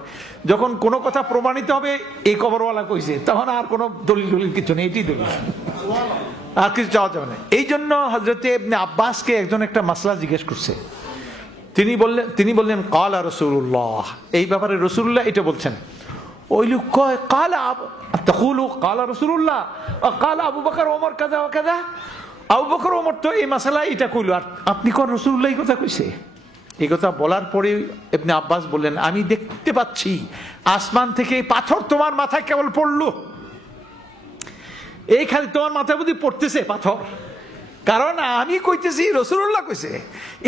যখন কোনো কথা প্রমাণিত হবে এই কবরওয়ালা কইছে, তখন আর কোনো দলিল কিছু নেই, এটাই দলিল, আর কিছু চাওয়া যাবে না। এই জন্য হযরতে ইবনে আব্বাসকে একজন একটা মাসলা জিজ্ঞেস করছে, তিনি বললেন কালা রাসূলুল্লাহ, এই ব্যাপারে রাসূলুল্লাহ এটা বলছেন। ওই লোক কয় কালা তাকুলু কালা রাসূলুল্লাহ ওয়া কালা আবু বকর ওমর কাযা ওয়া কাযা, আবু বকর ওমর তো এই মাসলা এটা কইলো, আর আপনি কোন রাসূলুল্লাহ এই কথা কইছে? এই কথা বলার পরে ইবনে আব্বাস বললেন আমি দেখতে পাচ্ছি আসমান থেকে পাথর তোমার মাথায় কেবল পড়লো, এই খালি তোমার মাথায় বুঝি পড়তেছে পাথর, কারণ আমি কইতেছি রাসূলুল্লাহ কইছে।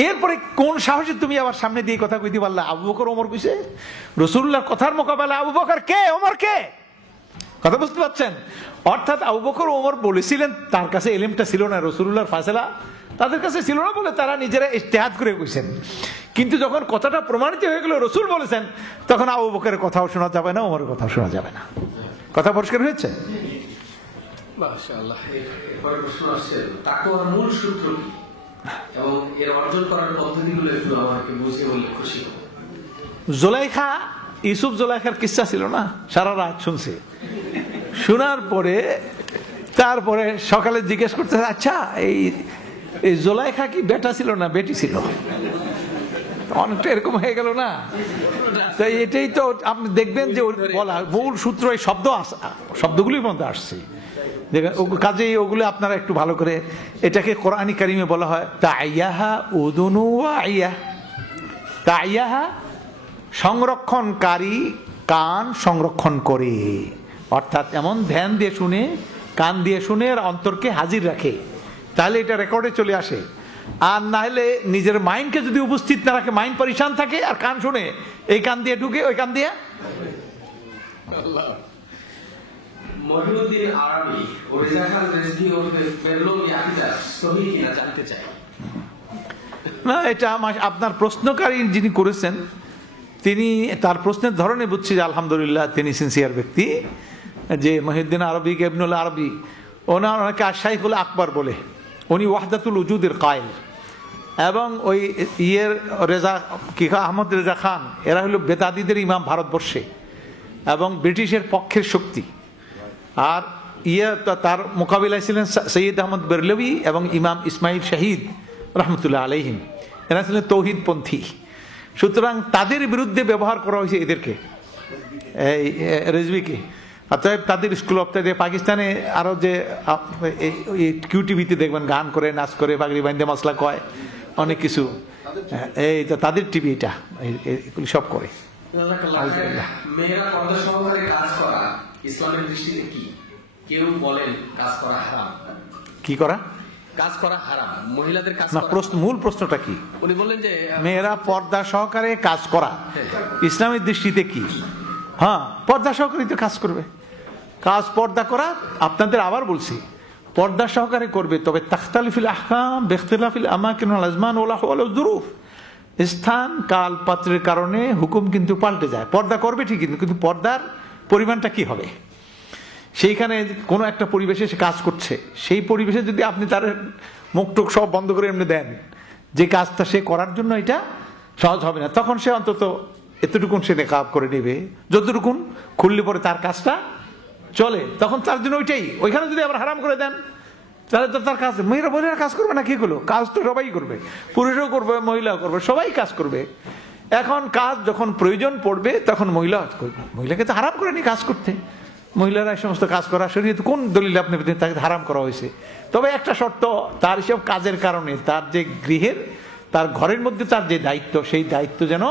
এরপরে কোন সাহসে তুমি আবার সামনে দিয়ে কথা কইতে পারলা আবু বকর ওমর কইছে? রাসূলুল্লাহর কথার মোকাবেলায় আবু বকর কে, ওমর কে? কথা বুঝতে পারছেন? অর্থাৎ আবু বকর ওমর বলেছিলেন, তার কাছে ইলমটা ছিল না, রাসূলুল্লাহর ফায়সালা তাদের কাছে ছিল না বলে তারা নিজেরা ইজতিহাদ করে কইছেন। কিন্তু যখন কথাটা প্রমাণিত হয়ে গেল রাসূল বলেছেন, তখন আবু বকরের কথাও শোনা যাবে না, ওমরের কথাও শোনা যাবে না। কথা পরিষ্কার হয়েছে? মাশাআল্লাহ। এরপরে প্রশ্ন আসছে তাকওয়ার মূল সূত্র কি এবং এর অর্জন করার পদ্ধতিগুলো একটু আমাকে বুঝিয়ে বললে খুশি হব। জুলাইখা ইউসুফ জোলাইখার কিস্সা ছিল না, সারা রাত শুনছে। শোনার পরে তারপরে সকালে জিজ্ঞেস করতে, আচ্ছা এই জোলাইখা কি বেটা ছিল না বেটি ছিল? অনেকটা এরকম হয়ে গেল না? তো এটাই তো আপনি দেখবেন যে বলা মূল সূত্র এই শব্দগুলির মধ্যে আসছে। কাজেই ওগুলো আপনারা একটু ভালো করে, এটাকে কোরআনী কারিমে বলা হয় তাইয়াহা উদুনু ওয়াইয়া। তাইয়াহা সংরক্ষণকারী, কান সংরক্ষণ করে, অর্থাৎ এমন ধ্যান দিয়ে শুনে, কান দিয়ে শুনে আর অন্তরকে হাজির রাখে, তাহলে এটা রেকর্ডে চলে আসে। আর না হলে নিজের মাইন্ডকে যদি উপস্থিত না রাখে, মাইন্ড পরিশান থাকে, আর কান শুনে এই কান দিয়ে ঢুকে ওই কান দিয়ে। মহিউদ্দিন আরবি ও রেজা খান রেজভী ও বেরলুম ইয়াকিদা সহিহ কিনা জানতে চাই। না, এটা আপনার প্রশ্নকারী যিনি করেছেন তিনি, তার প্রশ্নের ধরনে বুঝছি যে আলহামদুলিল্লাহ তিনি সিনসিয়ার ব্যক্তি। যে মহিউদ্দিন আরবি কে ইবনুল আরবি, ওনাকে শাইখুল আকবর বলে, উনি ওয়াহদাতুল উজুদের কায়েল। এবং ওই রেজা কি আহমদ রেজা খান, এরা হলো বেদাদিদের ইমাম ভারতবর্ষে এবং ব্রিটিশের পক্ষের শক্তি। আর তার মোকাবিলায় ছিলেন সৈয়দ আহমদ বেরলভী এবং ইমাম ইসমাইল শাহিদ রহমতুল্লাহ আলাইহিম, এরা ছিলেন তৌহিদপন্থী। সুতরাং তাদের বিরুদ্ধে ব্যবহার করা হয়েছে এদেরকে, এই রেজভিকে। অতএব তাদের স্কুল অফ পাকিস্তানে আরো যে কিউটিভিতে দেখবেন গান করে, নাচ করে, বাগড়ি বাইন্দে মশলা কয়, অনেক কিছু, এই তো তাদের টিভি, এটা এগুলি সব করে। মেয়েরা পর্দা সহকারে কাজ করা ইসলামের দৃষ্টিতে কি? কেউ বলেন কাজ করা হারাম। কি করা? কাজ করা হারাম, মহিলাদের কাজ না। করা। মূল প্রশ্নটা কি? উনি বললেন যে মেয়েরা পর্দা সহকারে কাজ করা ইসলামের দৃষ্টিতে কি? হ্যাঁ, পর্দা সহকারে তো কাজ করবে। কাজ পর্দা করা, আপনাদের আবার বলছি, পর্দা সহকারে করবে, তবে তাখতালিফিল আহকাম বিখতিলাফিল আমাকিন ওয়াল আজমান ওয়াল আহওয়াল ওয়াল যুরুফ, স্থান কাল পাত্রের কারণে হুকুম কিন্তু পাল্টে যায়। পর্দা করবে ঠিকই, কিন্তু পর্দার পরিমাণটা কি হবে? সেইখানে কোনো একটা পরিবেশে সে কাজ করছে, সেই পরিবেশে যদি আপনি তার মুখটুক সব বন্ধ করে এমনি দেন, যে কাজটা সে করার জন্য এটা সহজ হবে না, তখন সে অন্তত এতটুকুন সে নেকাব করে নেবে, যতটুকুন খুললে পরে তার কাজটা চলে, তখন তার জন্য ওইটাই। ওইখানে যদি আবার হারাম করে দেন, তাহলে তো তার কাজ, মেয়েরা মহিলারা কাজ করবে না, কি করলো? কাজ তো সবাই করবে, পুরুষও করবে, মহিলাও করবে, সবাই কাজ করবে। এখন কাজ যখন প্রয়োজন পড়বে তখন মহিলাকে তো হারাম করেনি কাজ করতে। মহিলারা এই সমস্ত কাজ করা শরীয়তে কোন দলিল আপনি তাকে হারাম করা হয়েছে? তবে একটা শর্ত, তার এসব কাজের কারণে তার যে গৃহের, তার ঘরের মধ্যে তার যে দায়িত্ব, সেই দায়িত্ব যেন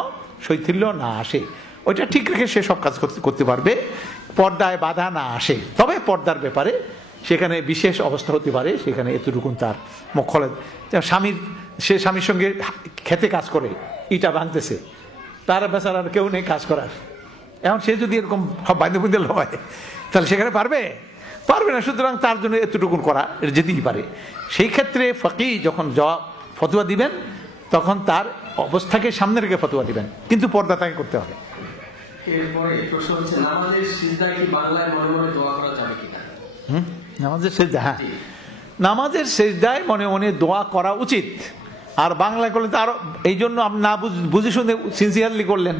শৈথিল্য না আসে, ওইটা ঠিক রেখে সে সব কাজ করতে পারবে, পর্দায় বাধা না আসে। তবে পর্দার ব্যাপারে সেখানে বিশেষ অবস্থা হতে পারে, সেখানে এতটুকুন তার মক্ষলে, সে স্বামীর সঙ্গে খেতে কাজ করে, ইটা ভাঙতেছে, তার বেচারার কেউ নেই কাজ করার। এখন সে যদি এরকম বাইন্দে বুন্দে হয়, তাহলে সেখানে পারবে না। সুতরাং তার জন্য এতটুকুন করা এটা যেতেই পারে। সেই ক্ষেত্রে ফকিহ যখন ফতোয়া দিবেন, তখন তার অবস্থাকে সামনে রেখে ফতোয়া দিবেন, কিন্তু পর্দা তাকে করতে হবে। এরপরে প্রশ্ন হচ্ছে, নামাজের সিজদায় কি বাংলায় মনে মনে দোয়া করা যাবে কিনা? নামাজের সেজদা, হ্যাঁ, নামাজের সেজদায় মনে মনে দোয়া করা উচিত। আর বাংলায় করলে তো আরো, এই জন্য আপনি না বুঝে শুনে সিনসিয়ারলি করলেন।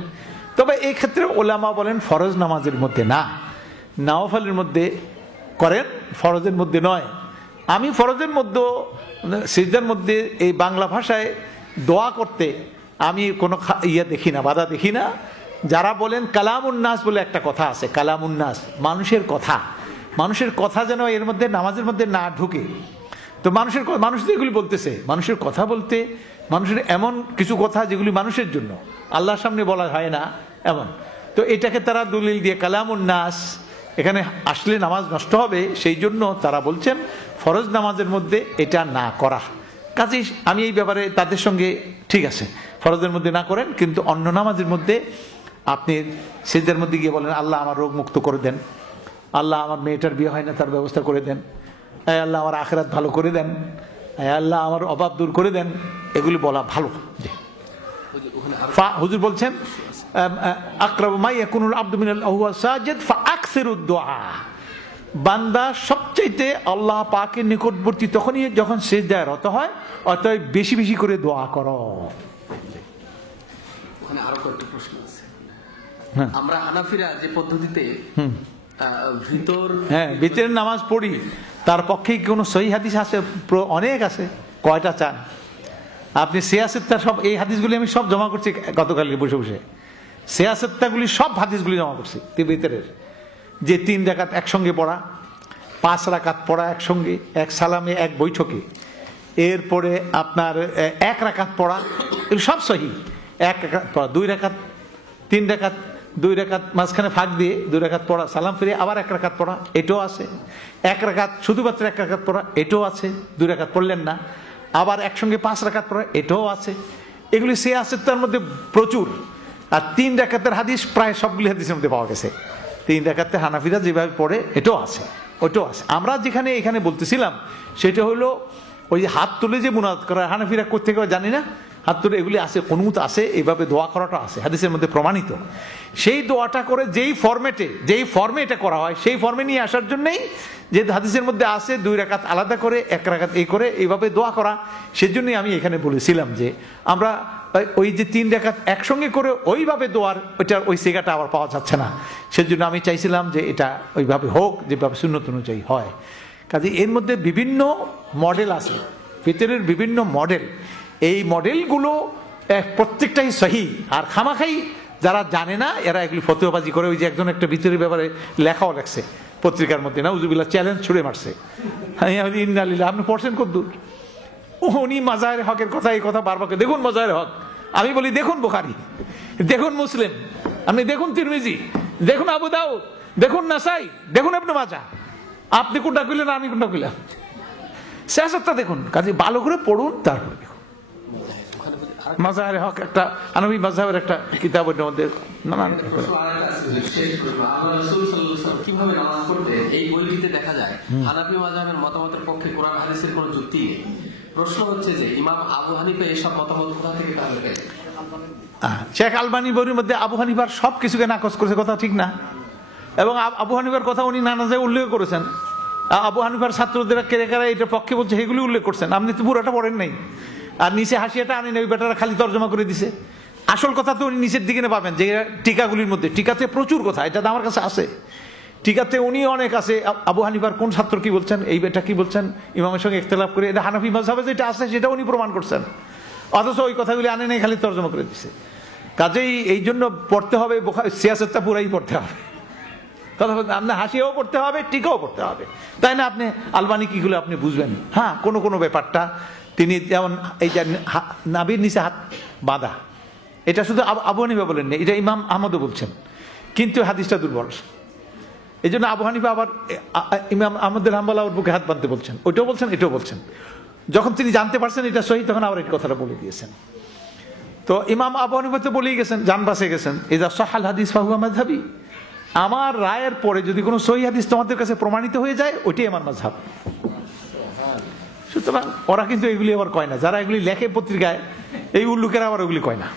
তবে এই ক্ষেত্রে ওলামা বলেন ফরজ নামাজের মধ্যে না, নওয়াফলের মধ্যে করেন, ফরজের মধ্যে নয়। আমি ফরজের মধ্যে, সিজদার মধ্যে এই বাংলা ভাষায় দোয়া করতে আমি কোনো দেখি না, বাধা দেখি না। যারা বলেন কালামুন্নাস বলে একটা কথা আছে, কালামুন্নাস, মানুষের কথা যেন এর মধ্যে নামাজের মধ্যে না ঢুকে। তো মানুষ যেগুলি বলতেছে, মানুষের কথা বলতে, মানুষের এমন কিছু কথা যেগুলি মানুষের জন্য, আল্লাহর সামনে বলা হয় না এমন, তো এটাকে তারা দলিল দিয়ে কালামুন্নাস, এখানে আসলে নামাজ নষ্ট হবে, সেই জন্য তারা বলছেন ফরজ নামাজের মধ্যে এটা না করা। কাজেই আমি এই ব্যাপারে তাদের সঙ্গে ঠিক আছে, ফরজের মধ্যে না করেন, কিন্তু অন্য নামাজের মধ্যে আপনি সিজদার মধ্যে গিয়ে বলেন আল্লাহ আমার রোগ মুক্ত করে দেন, আল্লাহ আমার মেয়েটার বিয়ে হয় না তার ব্যবস্থা করে দেন, আল্লাহ আমার আখিরাত ভালো করে দেন, আল্লাহ আমার অভাব দূর করে দেন, এগুলি বলা ভালো। হুজুর বলছেন আকরাবু মা ইয়াকুনুল আবদু মিনাল্লাহি ওয়া সাজিদ ফাআকসিরুদ দুআ, বান্দা সবচাইতে আল্লাহ পাকের নিকটবর্তী তখনই যখন সিজদায় রত হয়, অতএব বেশি বেশি করে দোয়া করো। ওখানে আরো কয়েকটা প্রশ্ন আছে। আমরা হানাফিরা যে পদ্ধতিতে ভিতর ভিতরের নামাজ পড়ি, তার পক্ষে কোনো সহি হাদিস আছে? অনেক আছে। কয়টা চান আপনি? সিয়াসেত্তা সব এই হাদিসগুলি আমি সব জমা করছি গতকালকে বসে বসে। সিয়াসেত্তাগুলি সব হাদিসগুলি জমা করছি ভিতরের। যে 3 রাকাত একসঙ্গে পড়া, 5 রাকাত পড়া একসঙ্গে, 1 সালামে 1 বৈঠকে, এরপরে আপনার 1 রাকাত পড়া, এগুলো সব সহি। 1 রাকাত পড়া, 2 রাকাত, 3 রাকাত, 2 রাকাত মাঝখানে ফাঁক দিয়ে 2 রাকাত পড়া, সালাম ফিরে আবার 1 রাকাত পড়া, এটাও আছে। 1 রাকাত শুধুমাত্র 1 রাকাত পড়া, এটাও আছে। 2 রাকাত পড়লেন না, আবার একসঙ্গে 5 রাকাত পড়া, এটাও আছে। এগুলি সিয়াসেত্তার মধ্যে প্রচুর। আর 3 রাকাতের হাদিস প্রায় সবগুলি হাদিসের মধ্যে পাওয়া গেছে। 3 রাকাতে হানাফিরা যেভাবে পড়ে এটাও আছে, ওটাও আছে। আমরা যেখানে এখানে বলতেছিলাম সেটা হলো ওই যে হাত তুলে যে মুনাজাত করা, হানাফিরা কোত্থেকে জানি না, হাত তুলে এগুলি আছে, কুনুত আছে, এইভাবে দোয়া করাটা আছে হাদিসের মধ্যে প্রমাণিত। সেই দোয়াটা করে যেই ফর্মে এটা করা হয়, সেই ফর্মে নিয়ে আসার জন্যই যে হাদিসের মধ্যে আছে 2 রাকাত আলাদা করে, 1 রাকাত এই করে এইভাবে দোয়া করা। সেজন্যই আমি এখানে বলেছিলাম যে আমরা ওই যে 3 রাকাত একসঙ্গে করে ওইভাবে দোয়ার ওই সিগাটা আবার পাওয়া যাচ্ছে না। সেজন্য আমি চাইছিলাম যে এটা ওইভাবে হোক যেভাবে সুন্নত অনুযায়ী হয়। কাজে এর মধ্যে বিভিন্ন মডেল আছে, ভিতরের বিভিন্ন মডেল। এই মডেলগুলো প্রত্যেকটাই সহি। আর খামাখাই যারা জানে না এরা এগুলি ফতোয়াবাজি করে। ওই যে একজন একটা ভিতরের ব্যাপারে লেখাও লেখছে পত্রিকার মধ্যে, নাউজুবিল্লাহ, চ্যালেঞ্জ ছুড়ে মারছে। ইন্নালিল্লাহ, আপনি পড়ছেন কদ্দূর? উনি মাজাহের হকের কথা, এই কথা বারবার দেখুন মাজাহের হক। আমি বলি দেখুন বুখারী, দেখুন মুসলিম, আপনি দেখুন তিরমিজি, দেখুন আবু দাউদ, দেখুন নাসাই, দেখুন ইবনে মাজাহ। আপনি কোনটা কইলেন, আমি কোনটা কইলাম? সিয়াসতটা দেখুন। কাজে ভালো করে পড়ুন, তারপরে দেখুন। মাজাহের হক একটা হানাফি মাযহাবের একটা কিতাব, ওর মধ্যে নানান কিভাবে নামাজ পড়বে এই বইটিতে দেখা যায় হানাফি মাযহাবের মতামতের পক্ষে কোরআন হাদিসের কোনো যুক্তি নেই। প্রশ্ন হচ্ছে যে ইমাম আবু হানিফা এসব মতামত কোথা থেকে তাহলে পেলেন? শেখ আলবানী বইয়ের মধ্যে আবু হানিফার সব কিছুকে নাকচ করেছে, কথা ঠিক না। এবং আবু হানিফার কথা উনি নানা জায়গায় উল্লেখ করেছেন। আবু হানিফার ছাত্রদের কারা এটার পক্ষে বলছে সেগুলি উল্লেখ করছেন। আপনি তো পুরোটা পড়েন নাই, আর নিচে হাসিয়াটা আনেন, ওই বেটারা খালি তর্জমা করে দিছে। আসল কথা তো উনি নিচের দিকে পাবেন, যে টিকাগুলির মধ্যে। টিকাতে প্রচুর কথা, এটা তো আমার কাছে আছে। টিকাতে উনি অনেক আছে, আবু হানিফার কোন ছাত্র কি বলছেন, এই বেটা কি বলছেন, ইমামের সঙ্গে ইখতিলাফ করে, এটা হানাফি মাযহাবে যেটা আছে সেটা উনি প্রমাণ করছেন। অথচ ওই কথাগুলি আনে নাই, খালি তর্জমা করে দিছে। কাজেই এই জন্য পড়তে হবে সিয়াসতটা পুরাই পড়তে হবে। কথা বলতে আপনার হাসিয়াও পড়তে হবে, টিকাও পড়তে হবে, তাই না? আপনি আলবানি কিগুলো আপনি বুঝবেন। হ্যাঁ, কোনো ব্যাপারটা তিনি যেমন এই যে নাভির নিচে হাত বাঁধা, এটা শুধু আবু হানিফা বলেন না, এটা ইমাম আহমদও বলছেন, কিন্তু হাদিসটা দুর্বল। এই জন্য আবু হানিফা আবার ইমাম আহমদুল হাম্বলা ওর বুকে হাত বাঁধতে বলছেন, ওইটাও বলছেন, এটাও বলছেন। যখন তিনি জানতে পারছেন এটা সহি, তখন আবার এই কথাটা বলে দিয়েছেন। তো ইমাম আবু হানিফা তো বলেই গেছেন, জান বাঁচে গেছেন, ইযা সাহাল হাদিস ফাহুয়া মাযহাবি। আমার রায়ের পরে যদি কোনো সহি হাদিস তোমাদের কাছে প্রমাণিত হয়ে যায়, ওইটাই আমার মাযহাব। সুতরাং ওরা কিন্তু এগুলি আবার কয় না, যারা এগুলি লেখে পত্রিকায়, এই উল্লুকেরা আবার ওগুলি কয় না।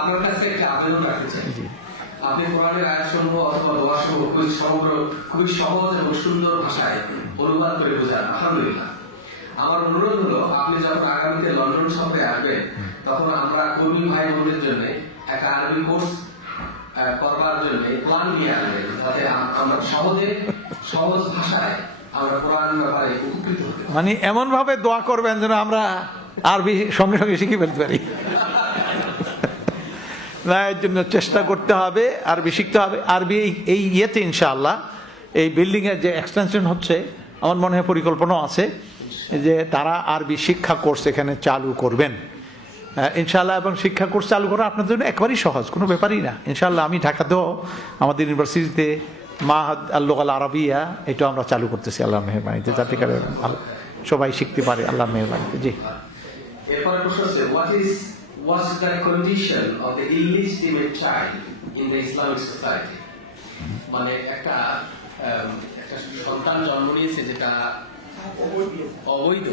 আপনার কাছে একটা আবেদন রাখতে চাই। আপনি কোরআনের আয়াতসমূহ অথবা দোয়াসমূহ খুবই সহজ এবং সুন্দর ভাষায় অনুবাদ করে বোঝান, আলহামদুলিল্লাহ। আমার অনুরোধ হলো, আপনি যখন আগামীতে লন্ডন শহরে আসবেন, তখন আমরা কর্মী ভাই বোনদের জন্য একটা আরবি কোর্স করবার জন্য প্ল্যান নিয়ে আসবেন, যাতে আমরা সহজ ভাষায় আমরা কোরআন ব্যাপারে উপকৃত হতে। মানে এমন ভাবে দোয়া করবেন যেন আমরা আরবি সঙ্গে সঙ্গে শিখে ফেলতে পারি। না, এর জন্য চেষ্টা করতে হবে, আরবি শিখতে হবে। আরবি এই ইয়েতে ইনশাআল্লাহ এই বিল্ডিং এর যে এক্সটেনশন হচ্ছে, আমার মনে হয় পরিকল্পনা আছে যে তারা আরবি শিক্ষা কোর্স এখানে চালু করবেন ইনশাআল্লাহ। এবং শিক্ষা কোর্স চালু করা আপনার জন্য একবারই সহজ, কোনো ব্যাপারই না ইনশাআল্লাহ। আমি ঢাকাতেও আমাদের ইউনিভার্সিটিতে মাহাদ আল আরাবিয়া এটা আমরা চালু করতেছি আল্লাহর মেহেরবানিতে, যাতে করে সবাই শিখতে পারে আল্লাহর মেহেরবানিতে। জি, এরপরে প্রশ্ন আছে, what's the condition of the illegitimate child in the Islamic society? মানে একটা সন্তান জন্ম নিয়েছে যেটা অবৈধ,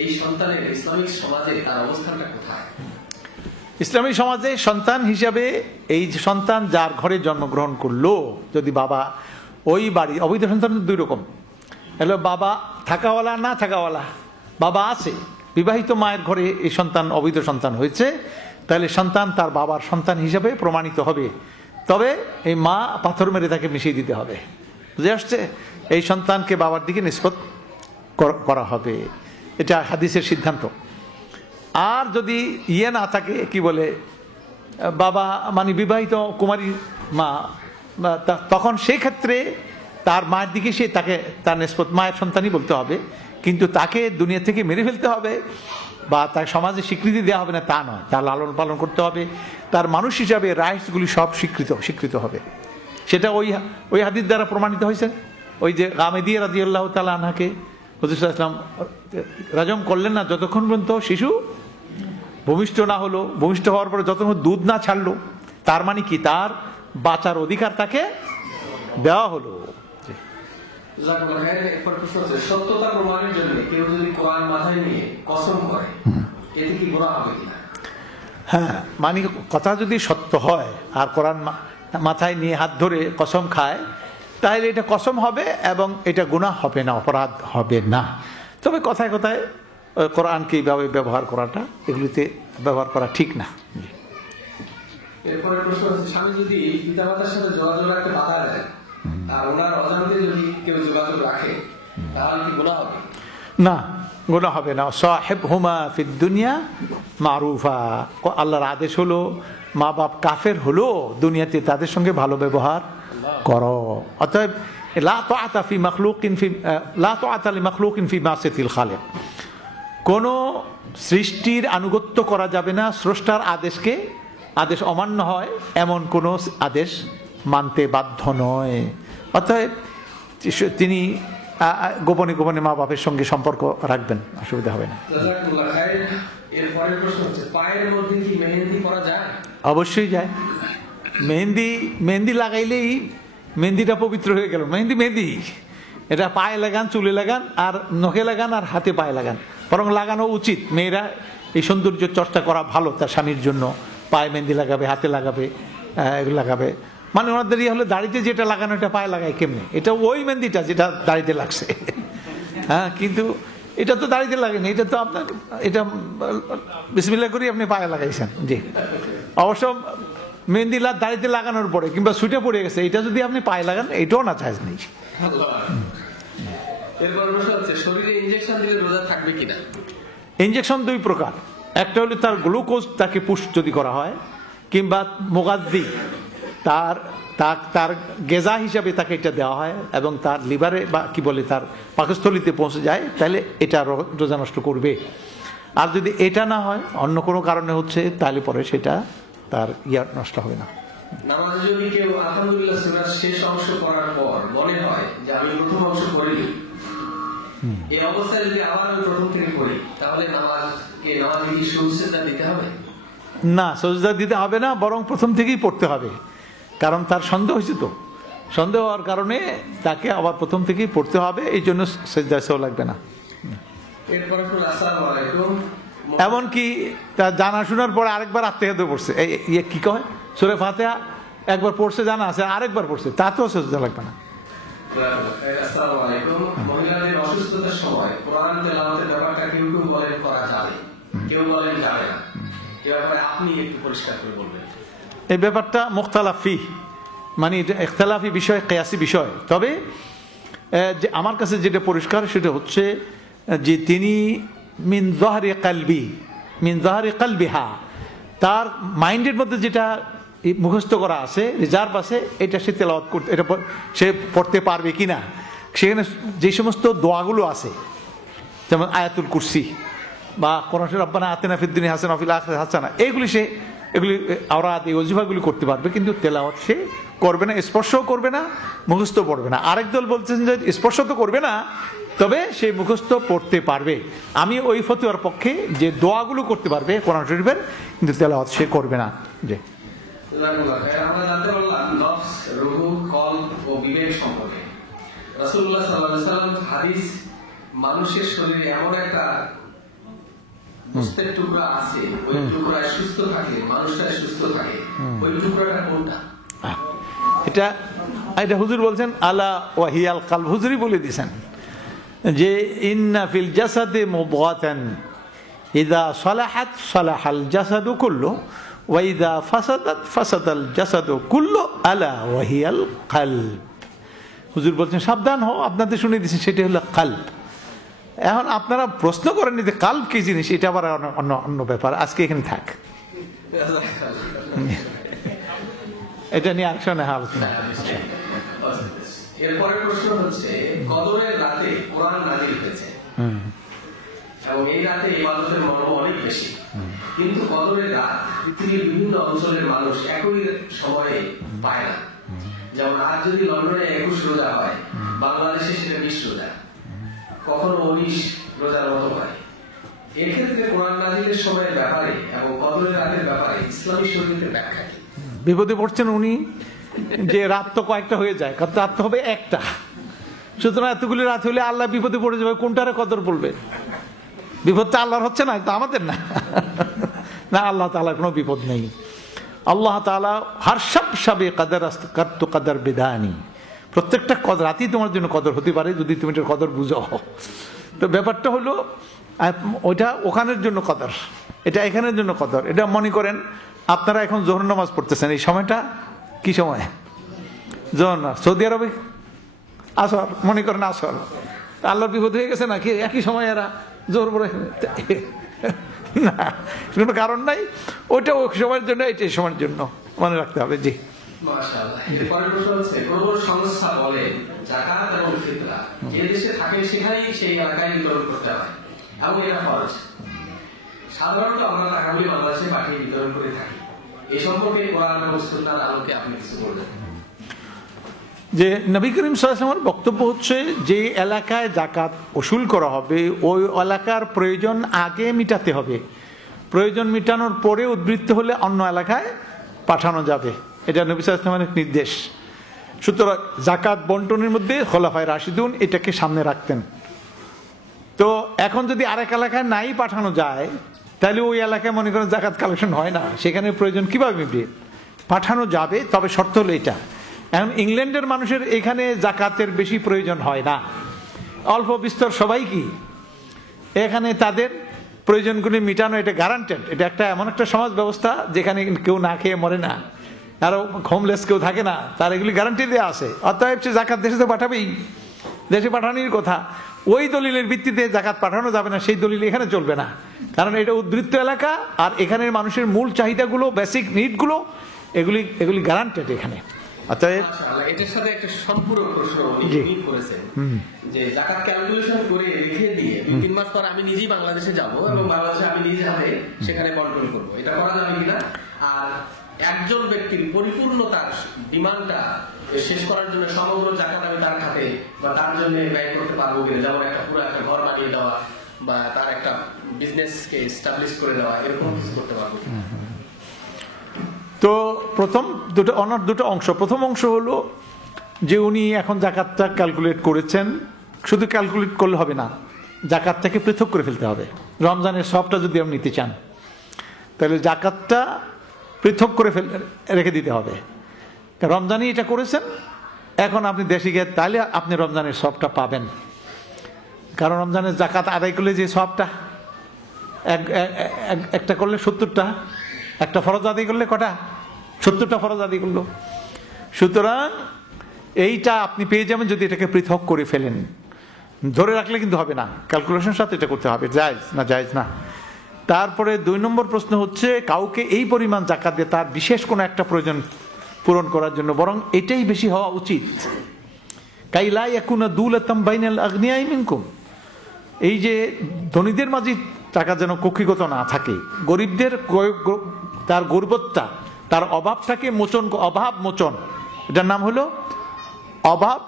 এই সন্তানের ইসলামিক সমাজে তার অবস্থানটা কোথায়? ইসলামী সমাজে সন্তান হিসাবে এই সন্তান যার ঘরে জন্মগ্রহণ করলো, যদি বাবা ওই বাড়ি, অবৈধ সন্তান 2 রকম, হলো বাবা থাকাওয়ালা না থাকাওয়ালা। বাবা আছে, বিবাহিত মায়ের ঘরে এই সন্তান অবৈধ সন্তান হয়েছে, তাহলে সন্তান তার বাবার সন্তান হিসাবে প্রমাণিত হবে। তবে এই মা পাথর মেরে তাকে মিশিয়ে দিতে হবে, বুঝে আসছে? এই সন্তানকে বাবার দিকে নিষ্পত করা হবে, এটা হাদিসের সিদ্ধান্ত। আর যদি ইয়ে না থাকে, কি বলে, বাবা মানে বিবাহিত কুমারী মা, তখন সেই ক্ষেত্রে তার মায়ের দিকে সে তাকে তার নিষ্পত মায়ের সন্তানই বলতে হবে, কিন্তু তাকে দুনিয়া থেকে মেরে ফেলতে হবে বা তার সমাজে স্বীকৃতি দেওয়া হবে না তা নয়। তার লালন পালন করতে হবে, তার মানুষ হিসাবে রাইটসগুলি সব স্বীকৃত হবে। সেটা ওই হাদিস দ্বারা প্রমাণিত হয়েছে। ওই যে গামেদিয়া রাদিয়াল্লাহু তাআলা আনহাকে হুজুর সাল্লাল্লাহু আলাইহি ওয়াসাল্লাম রাজম করলেন না যতক্ষণ পর্যন্ত শিশু ভূমিষ্ঠ না হলো, ভূমিষ্ঠ হওয়ার পরে যতক্ষণ দুধ না ছাড়লো, তার মানে কি তার বাঁচার অধিকার তাকে দেওয়া হলো। সত্যতা প্রমাণের জন্য কেউ যদি কোরআন মাথায় নিয়ে কসম করে, এতে কি গুনাহ হবে কিনা? হ্যাঁ, মানে কথা যদি সত্য হয় আর কোরআন মাথায় নিয়ে হাত ধরে কসম খায়, তাহলে এটা কসম হবে এবং এটা গুনাহ হবে না, অপরাধ হবে না। তবে কথায় কথায় কোরআনকে এইভাবে ব্যবহার করাটা, এগুলিতে ব্যবহার করা ঠিক না। এরপরে প্রশ্ন হচ্ছে, স্বামী যদি পিতামাতার সাথে যোগাযোগ রাখতে বাধা দেয় আর ওনার অজান্তে যদি কেউ যোগাযোগ রাখে, তাহলে কি গুনাহ হবে? না, গুনাহ হবে না। সাহিবহুমা ফিদ দুনিয়া মারুফা, আল্লাহর আদেশ হলো মা বাপ কাফের হলো দুনিয়াতে তাদের সঙ্গে ভালো ব্যবহার করো। অতএব লা তাআতা ফি মাখলুকিন ফি লা তাআতা লি মাখলুকিন ফি মাসিয়াতিল খালিক, কোন সৃষ্টির আনুগত্য করা যাবে না স্রষ্টার আদেশকে, আদেশ অমান্য হয় এমন কোন আদেশ মানতে বাধ্য নয়। অতএব তিনি গোপনে গোপনে মা বাপের সঙ্গে সম্পর্ক রাখবেন, অসুবিধা হবে না। এরপরের প্রশ্ন হচ্ছে, পায়ের মধ্যে কি মেহেন্দি করা যায়? অবশ্যই যায়। মেহেন্দি লাগাইলেই মেহেন্দিটা পবিত্র হয়ে গেল। মেহেন্দি এটা পায়ে লাগান, চুলে লাগান, আর নখে লাগান, আর হাতে পায়ে লাগান, বরং লাগানো উচিত। মেয়েরা এই সৌন্দর্য চর্চা করা ভালো তার স্বামীর জন্য। পায়ে মেহেন্দি লাগাবে, হাতে লাগাবে, এগুলো লাগাবে। মানে ওনাদের হলে দাড়িতে যেটা লাগানো এটা পায়ে লাগায় কেমনে? এটা ওই মেহেন্দিটা যেটা দাড়িতে লাগছে। হ্যাঁ, কিন্তু এটা তো দাড়িতে লাগেনি, এটা তো আপনার এটা বিসমিল্লাহ করে আপনি পায়ে লাগাইছেন। জি, অবশ্য মেহেন্দি দাড়িতে লাগানোর পরে কিংবা সুটে পড়ে গেছে, এটা যদি আপনি পায়ে লাগান এটাও না জায়েজ নেই। ইনজেকশন দুই প্রকার। একটা হলো তার গ্লুকোজ তাকে পুশ যদি করা হয়, কিংবা মুগাজ্জি তার গেজা হিসাবে তাকে এটা দেওয়া হয় এবং তার লিভারে বা কি বলে তার পাকস্থলিতে পৌঁছে যায়, তাহলে এটা রোজা নষ্ট করবে। আর যদি এটা না হয়, অন্য কোনো কারণে হচ্ছে, তাহলে পরে সেটা তার নষ্ট হবে না। নামাজে যদি কেউ আলহামদুলিল্লাহ সূরার শেষ অংশ করার পর মনে হয় যে আমি প্রথম অংশ করিনি, এই অবস্থায় যদি আবার আমি প্রথম থেকে পড়ি, তাহলে নামাজে কি সুজদা দিতে হবে? না, সুজদা দিতে হবে না, বরং প্রথম থেকেই পড়তে হবে। কারণ তার সন্দেহ হয়েছে, তো সন্দেহ হওয়ার কারণে তাকে আবার প্রথম থেকেই পড়তে হবে, এই জন্য সেজদা লাগবে না। এমনকি তার জানা শোনার পরে আরেকবার আত্মীয়তা পড়ছে, ইয়ে কি কয়, সূরা ফাতিহা একবার পড়ছে জানা আছে, আরেকবার পড়ছে, তাতেও সেজদা লাগবে না। আসসালামু আলাইকুম। মহিলাদের অসুস্থতার সময় কোরআন তেলাওয়াতের ব্যাপারটা কেউ কেউ বলেন করা যাবে, কেউ বলেন যাবে না। এই ব্যাপারে আপনি একটু পরিষ্কার করে বলবেন। এই ব্যাপারটা মুখতালাফি, মানে ইখতিলাফি বিষয়, কিয়াসি বিষয়। তবে যে আমার কাছে যেটা পরিষ্কার সেটা হচ্ছে যে তিনি মিন যাহরি কলবিহা, তার মাইন্ডের মধ্যে যেটা মুখস্থ করা আছে, রিজার্ভ আছে, এটা সে তেলাওয়াত করতে, এটা সে পড়তে পারবে কিনা। সেখানে যে সমস্ত দোয়াগুলো আছে, যেমন আয়াতুল কুরসি বা কোরআন রব্বানা আতিনা ফিদ দুনিয়া হাসানা ওয়া ফিল আখিরাতি হাসানা, এগুলি আওরাত, এই ওয়াজিফাগুলি করতে পারবে, কিন্তু তেলাওয়াত সে করবে না, স্পর্শও করবে না, মুখস্থ পড়বে না। আরেক দল বলছেন যে স্পর্শ তো করবে না, তবে সে মুখস্থ পড়তে পারবে। আমি ওই ফতোয়ার পক্ষে যে দোয়াগুলো করতে পারবে কোরআন শরীফের, কিন্তু তেলাওয়াত সে করবে না। যে আমরা জানতে পারলাম নফস, রূহ, কলব ও বিবেক সম্পর্কে। রাসূলুল্লাহ সাল্লাল্লাহু আলাইহি ওয়াসাল্লাম হাদিস, মানুষের শরীরে এমন একটা মস্তিষ্ক টুকরা আছে, ওই টুকরায় সুস্থ থাকে, মানুষটা সুস্থ থাকে, ওই টুকরাটা কোনটা? এটা হুজুর বলছেন আলা ওয়াহিয়াল কালব, হুজুরই বলে দিয়েছেন যে ইন্না ফিল জাসাদি মুদগাতান ইদা সালাহাত সালাহাল জাসাদু কুল্লু ওয়া ইদা ফাসাদাত ফাসাদাল জাসাদু কুল্লু আলা ওয়া হিয়াল কলব। হুজুর বলছেন সাবধান হও, আপনাদের শুনে দিচ্ছেন সেটা হলো কলব। এখন আপনারা প্রশ্ন করেননি যে কলব কি জিনিস, এটা আবার অন্য ব্যাপার। আজকে এখানে থাক, এটা নিয়ে আরেকটা আলোচনা। এরপরের প্রশ্ন হচ্ছে, কদরের রাতে কোরআন নাযিল হয়েছে এবং এই রাতে ইবাদতের মর্ম অনেক বেশি, কিন্তু কদরের রাত পৃথিবীর বিভিন্ন অঞ্চলের মানুষ একই সময়ে পায় না। যেমন আজ যদি লন্ডনে 21 রোজা হয়, বাংলাদেশে সেটা 20 রোজা, কখনো 19 রোজার মতো হয়। এক্ষেত্রে কোরআন নাযিলের সময়ের ব্যাপারে এবং কদরের রাতের ব্যাপারে ইসলামী শরীয়তের ব্যাখ্যা কি? বিপদে পড়ছেন উনি যে রাত তো কয়েকটা হয়ে যায়, কারণ রাত তো হবে একটা, সুতরাং এতগুলি রাত হলে আল্লাহ বিপদে পড়ে যাবে, কোনটারে কদর বলবে? বিপদটা আল্লাহর হচ্ছে না, তো আমাদের না। না, আল্লাহ তাআলার কোনো বিপদ নেই। আল্লাহ তাআলা হার সাবে কাদার আস্তাকাতু কাদার বিদানি, প্রত্যেকটা রাতই তোমার জন্য কদর হতে পারে যদি তুমি এটার কদর বুঝো। তো ব্যাপারটা হলো ওইটা ওখানের জন্য কদর, এটা এখানের জন্য কদর। এটা মনে করেন আপনারা এখন জোহর নামাজ পড়তেছেন, এই সময়টা কি সময়? জোহর না, সৌদি আরবে আসর, মনে করেন আসর, আল্লাহর বিপদ হয়ে গেছে নাকি একই সময় এরা জোহর পড়ে? না, কোনো কারণ নাই, ওইটা ওই সময়ের জন্য, এটা এই সময়ের জন্য, মনে রাখতে হবে। জি, মাশাআল্লাহ। এরপরের প্রশ্ন হচ্ছে, কোন সংস্থা বলে যাকাত এবং ফিতরা যে দেশে থাকে সেখানেই সেই এলাকায় বিতরণ করতে হয় এবং এটা ফরজ। সাধারণত আমরা টাকাগুলি বাংলাদেশে পাঠিয়ে বিতরণ করে থাকি, এই সম্পর্কে কোরআন এবং সুন্নাহর আলোকে আপনি কিছু বলবেন? যে নবী করিম সাল্লাল্লাহু আলাইহি ওয়াসাল্লামের বক্তব্য হচ্ছে, যে এলাকায় যাকাত ওসুল করা হবে ওই এলাকার প্রয়োজন আগে মিটাতে হবে, প্রয়োজন মিটানোর পরে উদ্বৃত্ত হলে অন্য এলাকায় পাঠানো যাবে, এটা নবী সাল্লাল্লাহু আলাইহি ওয়াসাল্লামের নির্দেশ। সুতরাং যাকাত বন্টনের মধ্যে খোলাফায়ে রাশিদুন এটাকে সামনে রাখতেন। তো এখন যদি আরেক এলাকায় নাই পাঠানো যায়, তাহলে ওই এলাকায় মনে করেন যাকাত কালেকশন হয় না, সেখানে প্রয়োজন কিভাবে মিটবে? পাঠানো যাবে, তবে শর্ত হলো এটা। এখন ইংল্যান্ডের মানুষের এখানে যাকাতের বেশি প্রয়োজন হয় না, অল্প বিস্তর সবাই কি এখানে তাদের প্রয়োজনগুলি মিটানো, এটা গ্যারান্টেড। এটা একটা এমন একটা সমাজ ব্যবস্থা যেখানে কেউ না খেয়ে মরে না, আরো হোমলেস কেউ থাকে না, তার এগুলি গ্যারান্টি দেওয়া আছে। অতএব সে জাকাত দেশে তো পাঠাবেই, দেশে পাঠানোর কথা। ওই দলিলের ভিত্তিতে জাকাত পাঠানো যাবে না, সেই দলিল এখানে চলবে না, কারণ এটা উদ্বৃত্ত এলাকা আর এখানের মানুষের মূল চাহিদাগুলো, বেসিক নিডগুলো, এগুলি গ্যারান্টেড এখানে। অতএব এটার সাথে একটা সম্পূর্ণ প্রশ্ন করেছেন যে যাকাত ক্যালকুলেশন করে রেখে দিয়ে 2-3 মাস পর আমি নিজেই বাংলাদেশে যাব এবং বাংলাদেশে আমি নিজে হাতে সেখানে বন্টন করব, এটা করা যাবে কিনা? আর একজন ব্যক্তির পরিপূর্ণ তার ডিমান্ডটা শেষ করার জন্য সমগ্র জাকাত আমি তার খাতে বা তার জন্য ব্যয় করতে পারবো কিনা? যেমন একটা পুরো একটা ঘর বানিয়ে দেওয়া বা তার একটা বিজনেসকে এস্টাবলিশ করে দেওয়া, এরকম কিছু করতে পারবো। তো প্রথম দুটো অংশ। প্রথম অংশ হলো যে উনি এখন জাকাতটা ক্যালকুলেট করেছেন, শুধু ক্যালকুলেট করলে হবে না, জাকাত থেকে পৃথক করে ফেলতে হবে। রমজানের সবটা যদি আপনি নিতে চান তাহলে জাকাতটা পৃথক করে রেখে দিতে হবে। রমজানই এটা করেছেন, এখন আপনি দেশে গিয়ে তাহলে আপনি রমজানের সবটা পাবেন, কারণ রমজানের জাকাত আদায় করলে যে সবটা একটা করলে 70টা, একটা ফরজ আদায় করলে কটা? 70টা ফরজ আদায় করলো। সুতরাং এইটা আপনি পেয়ে যাবেন যদি এটাকে পৃথক করে ফেলেন। ধরে রাখলে কিন্তু হবে না, ক্যালকুলেশনের সাথে এটা করতে হবে, জায়েজ না জায়েজ না। তারপরে 2 নম্বর প্রশ্ন হচ্ছে, কাউকে এই পরিমাণ জাকাত দিয়ে তার বিশেষ কোনো একটা প্রয়োজন পূরণ করার জন্য, বরং এটাই বেশি হওয়া উচিত। কাইলা ইয়াকুনা দুলাতাম বাইনাল আগনিয়াই মিনকুম, এই যে ধনীদের মাঝে টাকা যেন কক্ষিগত না থাকে, গরিবদের তার গর্বতা, তার অভাবটাকে মোচন, অভাব মোচন, এটার নাম হলো অভাব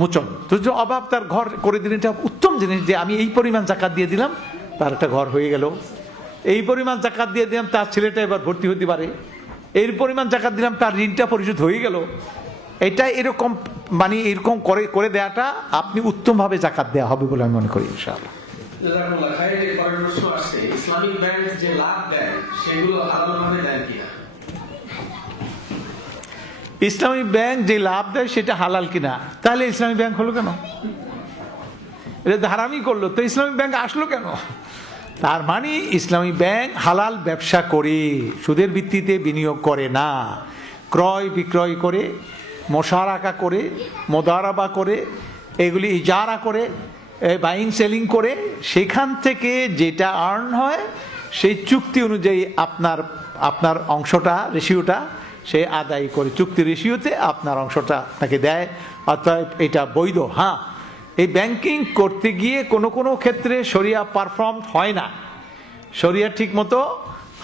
মোচন। তো যে অভাব তার ঘর করে দিলেন, এটা উত্তম জিনিস যে আমি এই পরিমাণ জাকাত দিয়ে দিলাম, তার একটা ঘর হয়ে গেল। এই পরিমাণ জাকাত দিয়ে দিলাম, তার ছেলেটা এবার ভর্তি হতে পারে। এই পরিমাণ জাকাত দিলাম, তার ঋণটা পরিশোধ হয়ে গেল। এটা এরকম মানে এরকম করে দেওয়াটা আপনি উত্তমভাবে জাকাত দেওয়া হবে বলে আমি মনে করি ইনশাআল্লাহ। ইসলামিক ব্যাংক যে লাভ দেয় সেগুলো হালালভাবে দেয় কিনা? ইসলামী ব্যাংক যে লাভ দেয় সেটা হালাল কিনা? তাহলে ইসলামী ব্যাংক হলো কেন? এটা হারামি করলো তো, ইসলামিক ব্যাংক আসলো কেন? তার মানে ইসলামী ব্যাংক হালাল ব্যবসা করে, সুদের ভিত্তিতে বিনিয়োগ করে না, ক্রয় বিক্রয় করে, মোশারাকা করে, মোদারাবা করে, এগুলি ইজারা করে, বাইং সেলিং করে, সেখান থেকে যেটা আর্ন হয় সেই চুক্তি অনুযায়ী আপনার অংশটা, রেশিওটা সে আদায় করে, চুক্তি রেশিওতে আপনার অংশটা তাকে দেয়। অর্থাৎ এটা বৈধ। হ্যাঁ, এই ব্যাংকিং করতে গিয়ে কোনো কোনো ক্ষেত্রে শরিয়া পারফর্ম হয় না, শরিয়া ঠিক মতো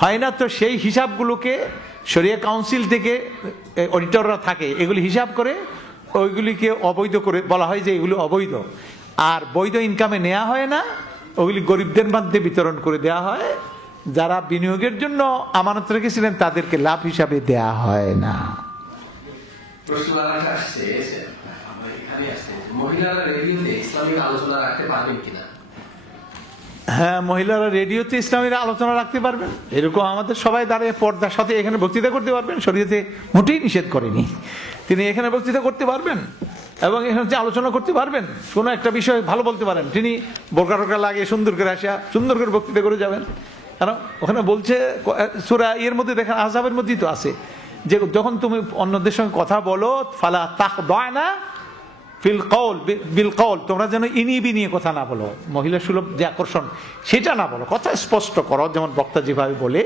হয় না, তো সেই হিসাবগুলোকে শরিয়া কাউন্সিল থেকে অডিটররা থাকে, এগুলি হিসাব করে ওইগুলিকে অবৈধ করে বলা হয় যে এগুলো অবৈধ। আর বৈধ ইনকামে নেওয়া হয় না, ওগুলি গরিবদের মধ্যে বিতরণ করে দেওয়া হয়, যারা বিনিয়োগের জন্য আমানত রেখেছিলেন তাদেরকে লাভ হিসাবে দেয়া হয় না। প্রশ্ন আসছে, এখানে আসছে, মহিলারা রেডিওতে ইসলামিক আলোচনা রাখতে পারবেন কিনা? হ্যাঁ, মহিলারা রেডিওতে ইসলামের আলোচনা রাখতে পারবেন, এরকম আমাদের সবাই দাঁড়িয়ে পর্দার সাথে এখানে বক্তৃতা করতে পারবেন, শরীয়তে মোটেই নিষেধ করেনি। তিনি এখানে বক্তৃতা করতে পারবেন এবং এখানে যে আলোচনা করতে পারবেন, কোনো একটা বিষয় ভালো বলতে পারেন, তিনি বোরকা টোকা লাগিয়ে সুন্দর করে আসিয়া সুন্দর করে বক্তৃতা করে যাবেন। কারণ ওখানে বলছে সূরা এর মধ্যে দেখেন, আহজাবের মধ্যেই তো আছে যে যখন তুমি অন্যদের সঙ্গে কথা বলো, ফালা তাখদানা ফিল কওল বিল কওল, তোমরা যেন ইনি বিনিয়ে কথা না বলো, মহিলা সুলভ যে আকর্ষণ সেটা না বলো, কথা স্পষ্ট করো, যেমন বক্তা যেভাবে বলে।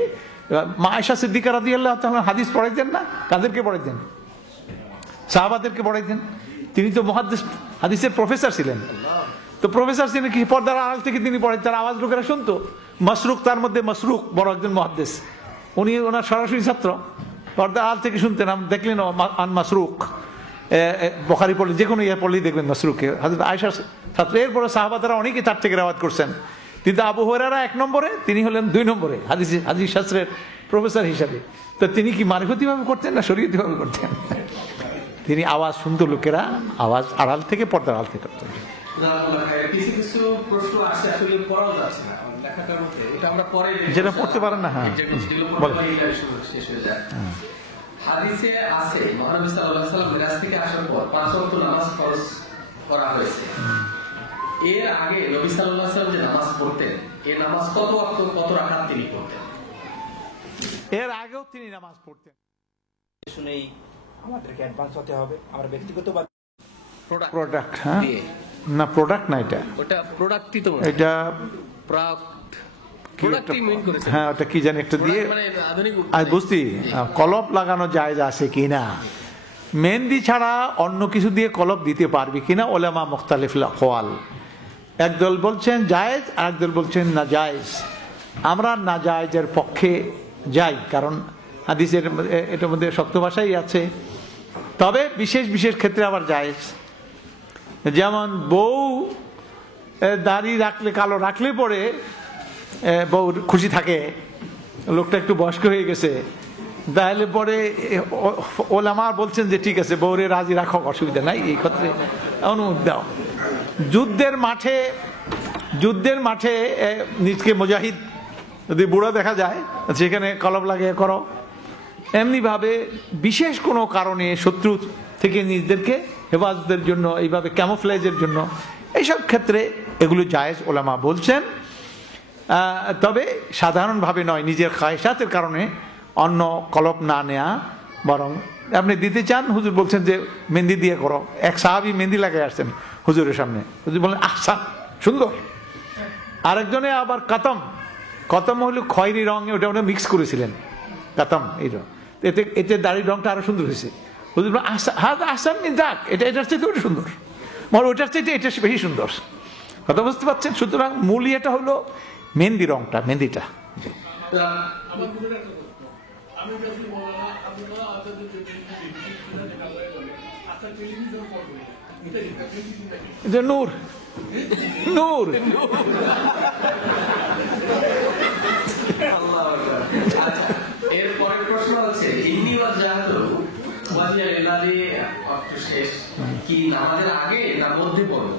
মা আয়েশা সিদ্দিকা রাদিয়াল্লাহু তাআলা হাদিস পড়াইতেন না, কাদেরকে পড়াইতেন? সাহাবাদেরকে পড়াইতেন। তিনি তো মুহাদ্দিস, হাদিসের প্রফেসর ছিলেন। তো প্রফেসর ছিলেন কি, পর্দার আড়াল থেকে তিনি পড়াইতেন, তার আওয়াজ লোকেরা শুনতো। মাসরুক, তার মধ্যে মাসরুক বড় একজন মুহাদ্দিস, উনি ওনার সরাসরি ছাত্র, পর্দার আড়াল থেকে শুনতেন। আপনি দেখলেন আন মাসরুক, বুখারী পড়লে যে কোনো ইয়ে পড়লেই দেখবেন মাসরুককে, হযরত আয়েশার ছাত্র। এরপরে সাহাবারা অনেকে তার থেকে রেওয়ায়াত করছেন, কিন্তু আবু হুরায়রা 1 নম্বরে, তিনি হলেন 2 নম্বরে হাদিস শাস্ত্রের প্রফেসর হিসাবে। তো তিনি কি মারিফতিভাবে করতেন না শরীয়তিভাবে করতেন? তিনি আওয়াজ শুনতো, লোকেরা আওয়াজ আড়াল থেকে, পর্দার আড়াল থেকে করতেন। কিছু কিছু প্রশ্ন আসছে আসলে পড়াও যাচ্ছে না, লেখাটার মধ্যে এটা আমরা পরে যেটা পড়তে পারেন না। হ্যাঁ, শেষ হয়ে যায়। হাদিসে আছে মহানবী সাল্লাল্লাহু আলাইহি ওয়াসাল্লাম মিরাজ থেকে আসার পর 5 ওয়াক্ত নামাজ ফরজ করা হয়েছে। এর আগে নবী সাল্লাল্লাহু আলাইহি ওয়াসাল্লাম যে নামাজ পড়তেন, এই নামাজ কত ওয়াক্ত, কত রাকাত তিনি পড়তেন? এর আগেও তিনি নামাজ পড়তেন। শুনেই আমাদেরকে অ্যাডভান্স হতে হবে, আমরা ব্যক্তিগত বা প্রোডাক্ট, হ্যাঁ না প্রোডাক্ট না, এটা ওটা প্রোডাক্টই তো, এটা প্রোডাক্টই মিন করেছে। হ্যাঁ, ওটা কি জানি একটা দিয়ে মানে আধুনিক আমি বুঝছি, কলপ লাগানো জায়েজ আছে কিনা, মেহেন্দি ছাড়া অন্য কিছু দিয়ে কলপ দিতে পারবি কিনা, ওলামা মুখতালিফুল আকওয়াল। একদল বলছেন জায়েজ, আর একদল বলছেন না জায়েজ। আমরা না জায়েজের পক্ষে যাই, কারণ হাদিসের এটার মধ্যে শক্ত ভাষাই আছে। তবে বিশেষ বিশেষ ক্ষেত্রে আবার জায়েজ, যেমন বউ দাড়ি রাখলে, কালো রাখলে পরে বউ খুশি থাকে, লোকটা একটু বয়স্ক হয়ে গেছে, তাহলে পরে ওলামা বলছেন যে ঠিক আছে, বউরে রাজি রাখো, অসুবিধা নাই, এই ক্ষেত্রে অনুমতি দাও। যুদ্ধের মাঠে নিজকে মুজাহিদ যদি বুড়ো দেখা যায়, সেখানে কলম লাগিয়ে করো। এমনিভাবে বিশেষ কোনো কারণে শত্রু থেকে নিজেদেরকে হেফাজতের জন্য, এইভাবে ক্যামোফ্লেজের জন্য, এইসব ক্ষেত্রে এগুলো জায়েজ ওলামা বলছেন। তবে সাধারণভাবে নয়, নিজের খায়সাতের কারণে অন্য কলপ না নেয়া, বরং আপনি দিতে চান, হুজুর বলছেন যে মেহেন্দি দিয়ে করো। এক সাহাবী মেহেন্দি লাগাই আসছেন হুজুরের সামনে, হুজুর বললেন আহসান, সুন্দর। আরেকজনে আবার কতম হলো খয়েরি রঙ, ওটা ওটা মিক্স করেছিলেন, কাতাম এই রঙ, এতে দাড়ির রঙটা আরো সুন্দর হয়েছে। হুজুর বললেন আহসান মিন যাক, এটার চাইতে ওটা সুন্দর, ওটার চাইতে এটা বেশি সুন্দর। কথা বুঝতে পারছেন? সুতরাং মূল এটা হলো মেহেন্দি রংটা, মেহেন্দিটা। নূর নূর এরপরের প্রশ্ন হচ্ছে, কি নামাজের আগে না মধ্যে পড়ো?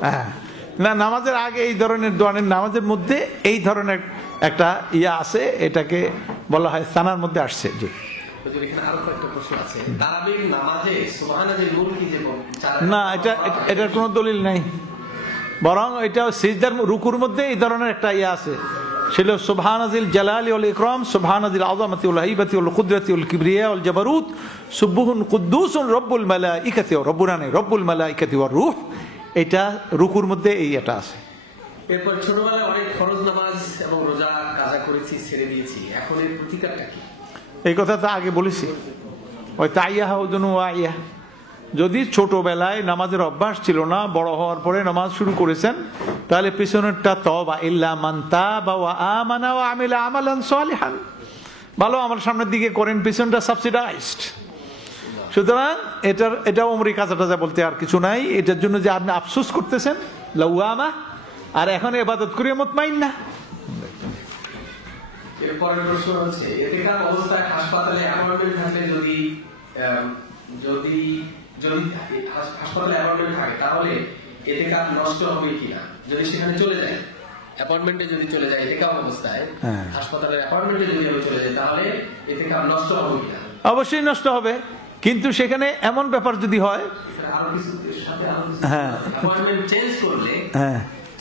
না, নামাজের আগে এই ধরনের দোয়ানের, নামাজের মধ্যে এই ধরনের একটা ইয়া আছে, এটাকে বলা হয় সানার মধ্যে আসছে। জি, আরো কয়েকটা প্রশ্ন আছে। তারাবির নামাজে সুবহানাল্লাহি নূর কি যে না, এটার কোনো দলিল নাই, বরং এটা সিজদার রুকুর মধ্যে এই ধরনের একটা ইয়া আছে, ছিল সুবহানাজিল জালালি ওয়াল ইকরাম, সুবহানাজিল আযামাতি ওয়াল হাইবাতি ওয়াল কুদরতি ওয়াল কিবরিয়া ওয়াল জাবারুত, সুবহুন কুদ্দুসুন রব্বুল মালাইকাতি ওয়া রব্বুল মালাইকাতি ওয়ার রূহ। এটা রুকুর মধ্যে এটা আছে। এরপর ছোটবেলায় অনেক ফরজ নামাজ এবং রোজা কাজা করেছি, ছেড়ে দিয়েছি, এখন এর প্রতিকারটা কি? এই কথা তো আগে বলেছি, ওই তাইয়াহা উযুনু ওয়াইয়া। যদি ছোটবেলায় নামাজের অভ্যাস ছিল না, বড় হওয়ার পরে নামাজ শুরু করেছেন, তাহলে পিছনেরটা তওবা, ইল্লা মান তাবা ওয়া আমানা ওয়া আমিলা আমালান সালিহান, ভালো আমল সামনের দিকে করেন, পিছনটা সাবসিডাইজড। সুতরাং এটা উমরি কাজা টাজা বলতে আর কিছু নাই। এটার জন্য যে আপনি আফসোস করতেছেন লাউয়ামা, আর এখন ইবাদত করিয়া মুতমাইন্না। এরপরের প্রশ্ন হচ্ছে, ইতিকাফ অবস্থায় হাসপাতালে অ্যাপয়েন্টমেন্ট থাকলে যদি হাসপাতালে অ্যাপয়েন্টমেন্ট থাকে তাহলে ইতিকাফ নষ্ট হবে কিনা? যদি সেখানে চলে যায়, অ্যাপয়েন্টমেন্টে যদি চলে যায় ইতিকাফ অবস্থায়, হাসপাতালের অ্যাপয়েন্টমেন্টে যদি চলে যায়, তাহলে ইতিকাফ নষ্ট হবে কিনা? অবশ্যই নষ্ট হবে, কিন্তু সেখানে এমন ব্যাপার যদি হয়, আরো কিছু সাথে অ্যাপয়েন্টমেন্ট চেঞ্জ করলে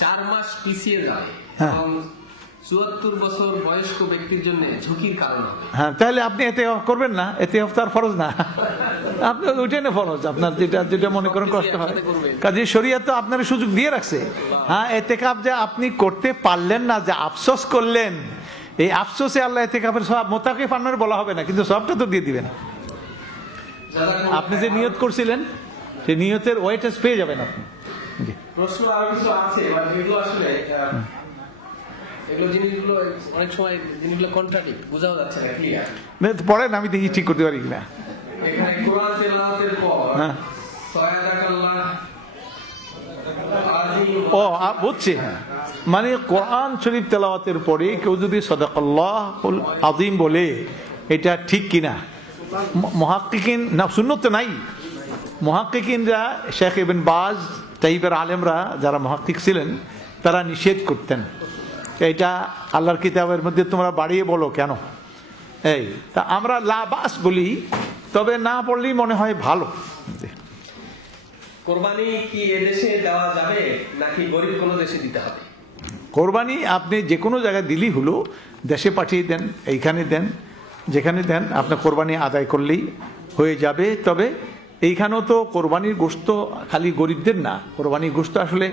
4 মাস পিছিয়ে যাবে এবং 74 বছর বয়স্ক ব্যক্তির জন্য ঝুঁকির কারণ হবে। হ্যাঁ, তাহলে আপনি এতে করবেন না, এতে তার ফরজ না, আপনি ওইটাই না ফরজ, আপনার যেটা মনে করেন কষ্ট হয়। কাজে শরীয়ত তো আপনার সুযোগ দিয়ে রাখছে। হ্যাঁ, এতেকাফ যে আপনি করতে পারলেন না, যে আফসোস করলেন, এই আফসোসে আল্লাহ এতেকাফের সওয়াব মোতাকিফ আন্নার বলা হবে না, কিন্তু সওয়াবটা তো দিয়ে দিবেন। আপনি যে নিয়ত করছিলেন সেই নিয়তের ওয়েটেজ পেয়ে যাবেন আপনি। প্রশ্ন আরো কিছু আছে, এগুলো আসলে জিনিসগুলো অনেক সময় জিনিসগুলো কন্ট্রাডিক্ট, বোঝাও যাচ্ছে না ক্লিয়ার। পড়েন, আমি দেখি ঠিক করতে পারি কিনা। এখানে কোরআন তেলাওয়াতের পর বুঝছি, হ্যাঁ, মানে কোরআন শরীফ তেলাওয়াতের পরে কেউ যদি সাদাকাল্লাহুল আযীম বলে, এটা ঠিক কিনা? মুহাক্কিকিন না, সুন্নত নাই। মুহাক্কিকিনরা শেখ ইবনে বাজ টাইপের আলেমরা যারা মুহাক্কিক ছিলেন, তারা নিষেধ করতেন, এটা আল্লাহর কিতাবের মধ্যে তোমরা বাড়িয়ে বলো কেন? এই তা আমরা লা বাস বলি, তবে না পড়লেই মনে হয় ভালো। কোরবানি কি এদেশে দেওয়া যাবে নাকি গরিব কোনো দেশে দিতে হবে? কোরবানি আপনি যে কোনো জায়গায় দিলেই হলো, দেশে পাঠিয়ে দেন, এইখানে দেন, যেখানে দেন, আপনার কোরবানি আদায় করলেই হয়ে যাবে। তবে এইখানেও তো কোরবানির গোশত খালি গরিবদের না, কোরবানির গোশত আসলে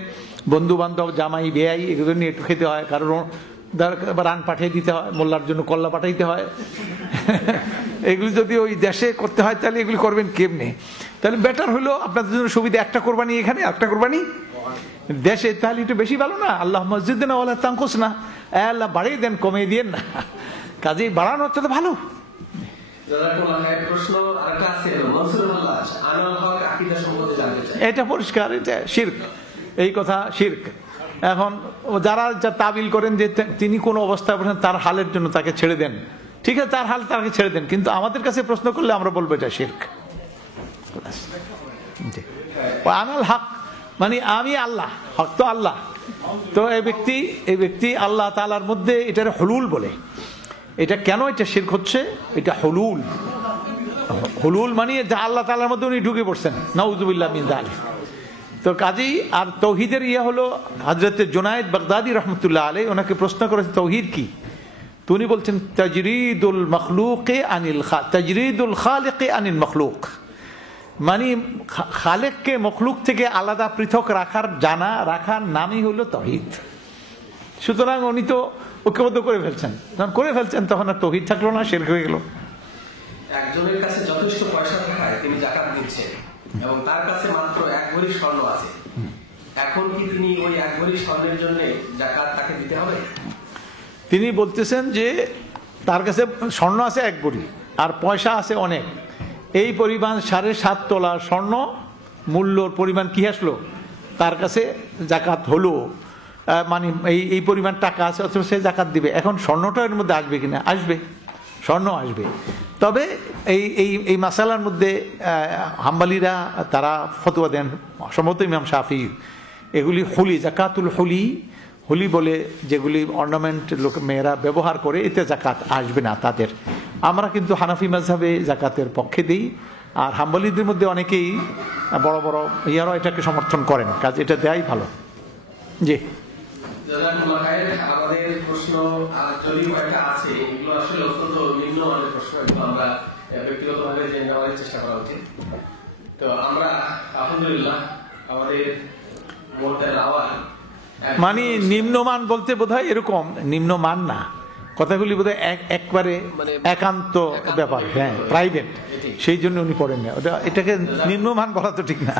বন্ধু বান্ধব, জামাই, বেয়াই, এগুলো নিয়ে একটু খেতে হয়, কারণ রান পাঠিয়ে দিতে হয়, মোল্লার জন্য কল্লা পাঠাইতে হয়। এগুলি যদি ওই দেশে করতে হয়, তাহলে এগুলি করবেন কেমনে? তাহলে বেটার হলো আপনাদের জন্য সুবিধা, একটা কোরবানি এখানে, একটা কোরবানি দেশে, তাহলে একটু বেশি ভালো না? আল্লাহ মসজিদ না ওয়ালা তানকুস না, আল্লাহ বাড়িয়ে দেন, কমিয়ে দিয়েন না, কাজেই বাড়ানো হচ্ছে তো ভালো। এটা পরিষ্কার, এটা শিরক, এই কথা শিরক। এখন যারা তাবিল করেন যে তিনি কোন অবস্থায় বসেন, তার হালের জন্য তাকে ছেড়ে দেন, ঠিক আছে, তার হাল তাকে ছেড়ে দেন, কিন্তু আমাদের কাছে প্রশ্ন করলে আমরা বলবো এটা শিরক। আনাল হক মানে আমি আল্লাহ, হক তো আল্লাহ, তো এই ব্যক্তি আল্লাহ তাআলার মধ্যে এটার হুলুল বলে। এটা কেন এটা শিরক হচ্ছে? এটা হুলুল মানে যা আল্লাহ তাআলার মধ্যে উনি ঢুকে পড়ছেন, নাউযুবিল্লাহ মিন যালিক। তো কাজী আর তৌহিদের হলো, হযরত জুনায়েদ বাগদাদি রহমতুল্লাহ আলাইহি ওনাকে প্রশ্ন করেছে তৌহিদ কি, তো উনি বলছেন তাজরিদুল খালিকি আনিল মখলুক, মানে খালেককে মখলুক থেকে আলাদা পৃথক রাখার নামই হলো তৌহিদ। সুতরাং উনি তো ঐক্যবদ্ধ করে ফেলছেন, তখন আর তৌহিদ থাকলো না, শিরক হয়ে গেল। একজনের কাছে যথেষ্ট পয়সা থাকায় তিনি যাকাত দিচ্ছেন এবং তার কাছে মাত্র 1 ভরি স্বর্ণ আছে, এখন কি তিনি ওই 1 ভরি স্বর্ণের জন্য যাকাত তাকে দিতে হবে? তিনি বলতেছেন যে তার কাছে স্বর্ণ আছে 1 ভরি আর পয়সা আছে অনেক, এই পরিমাণ 7.5 তোলা স্বর্ণ মূল্যর পরিমাণ কি আসলো তার কাছে, যাকাত হলো, মানে এই পরিমাণ টাকা আছে, অথচ সে যাকাত দিবে। এখন স্বর্ণটা এর মধ্যে আসবে কিনা? আসবে, স্বর্ণ আসবে। তবে এই মাসালার মধ্যে হাম্বালিরা তারা ফতোয়া দেন, সম্ভবত ইমাম শাফি, এগুলি হুলি, জাকাতুল হুলি বলে যেগুলি অর্নামেন্ট মেয়েরা ব্যবহার করে, এতে জাকাত আসবে না তাদের। আমরা কিন্তু হানাফি মাযহাবে জাকাতের পক্ষে দিই, আর হাম্বলিদের মধ্যে অনেকেই বড় বড় ইয়ারাও এটাকে সমর্থন করেন, কাজ এটা দেয়াই ভালো। জি। জাযাকুমুল্লাহ খায়ের। আমাদের প্রশ্ন যদি কয়েকটা আছে, এগুলো আসলে অত্যন্ত নিম্নমানের প্রশ্ন, এগুলো আমরা ব্যক্তিগতভাবে জেনে নেওয়ার চেষ্টা করা উচিত। তো আমরা আলহামদুলিল্লাহ আমাদের মোর্তার আওয়াজ মানে নিম্নমান বলতে বোধহয় এরকম নিম্নমান না, কথাগুলি বোধহয় একবারে একান্ত ব্যাপার, হ্যাঁ প্রাইভেট, সেই জন্য উনি পড়েন না ওটা, এটাকে নিম্নমান বলা তো ঠিক না।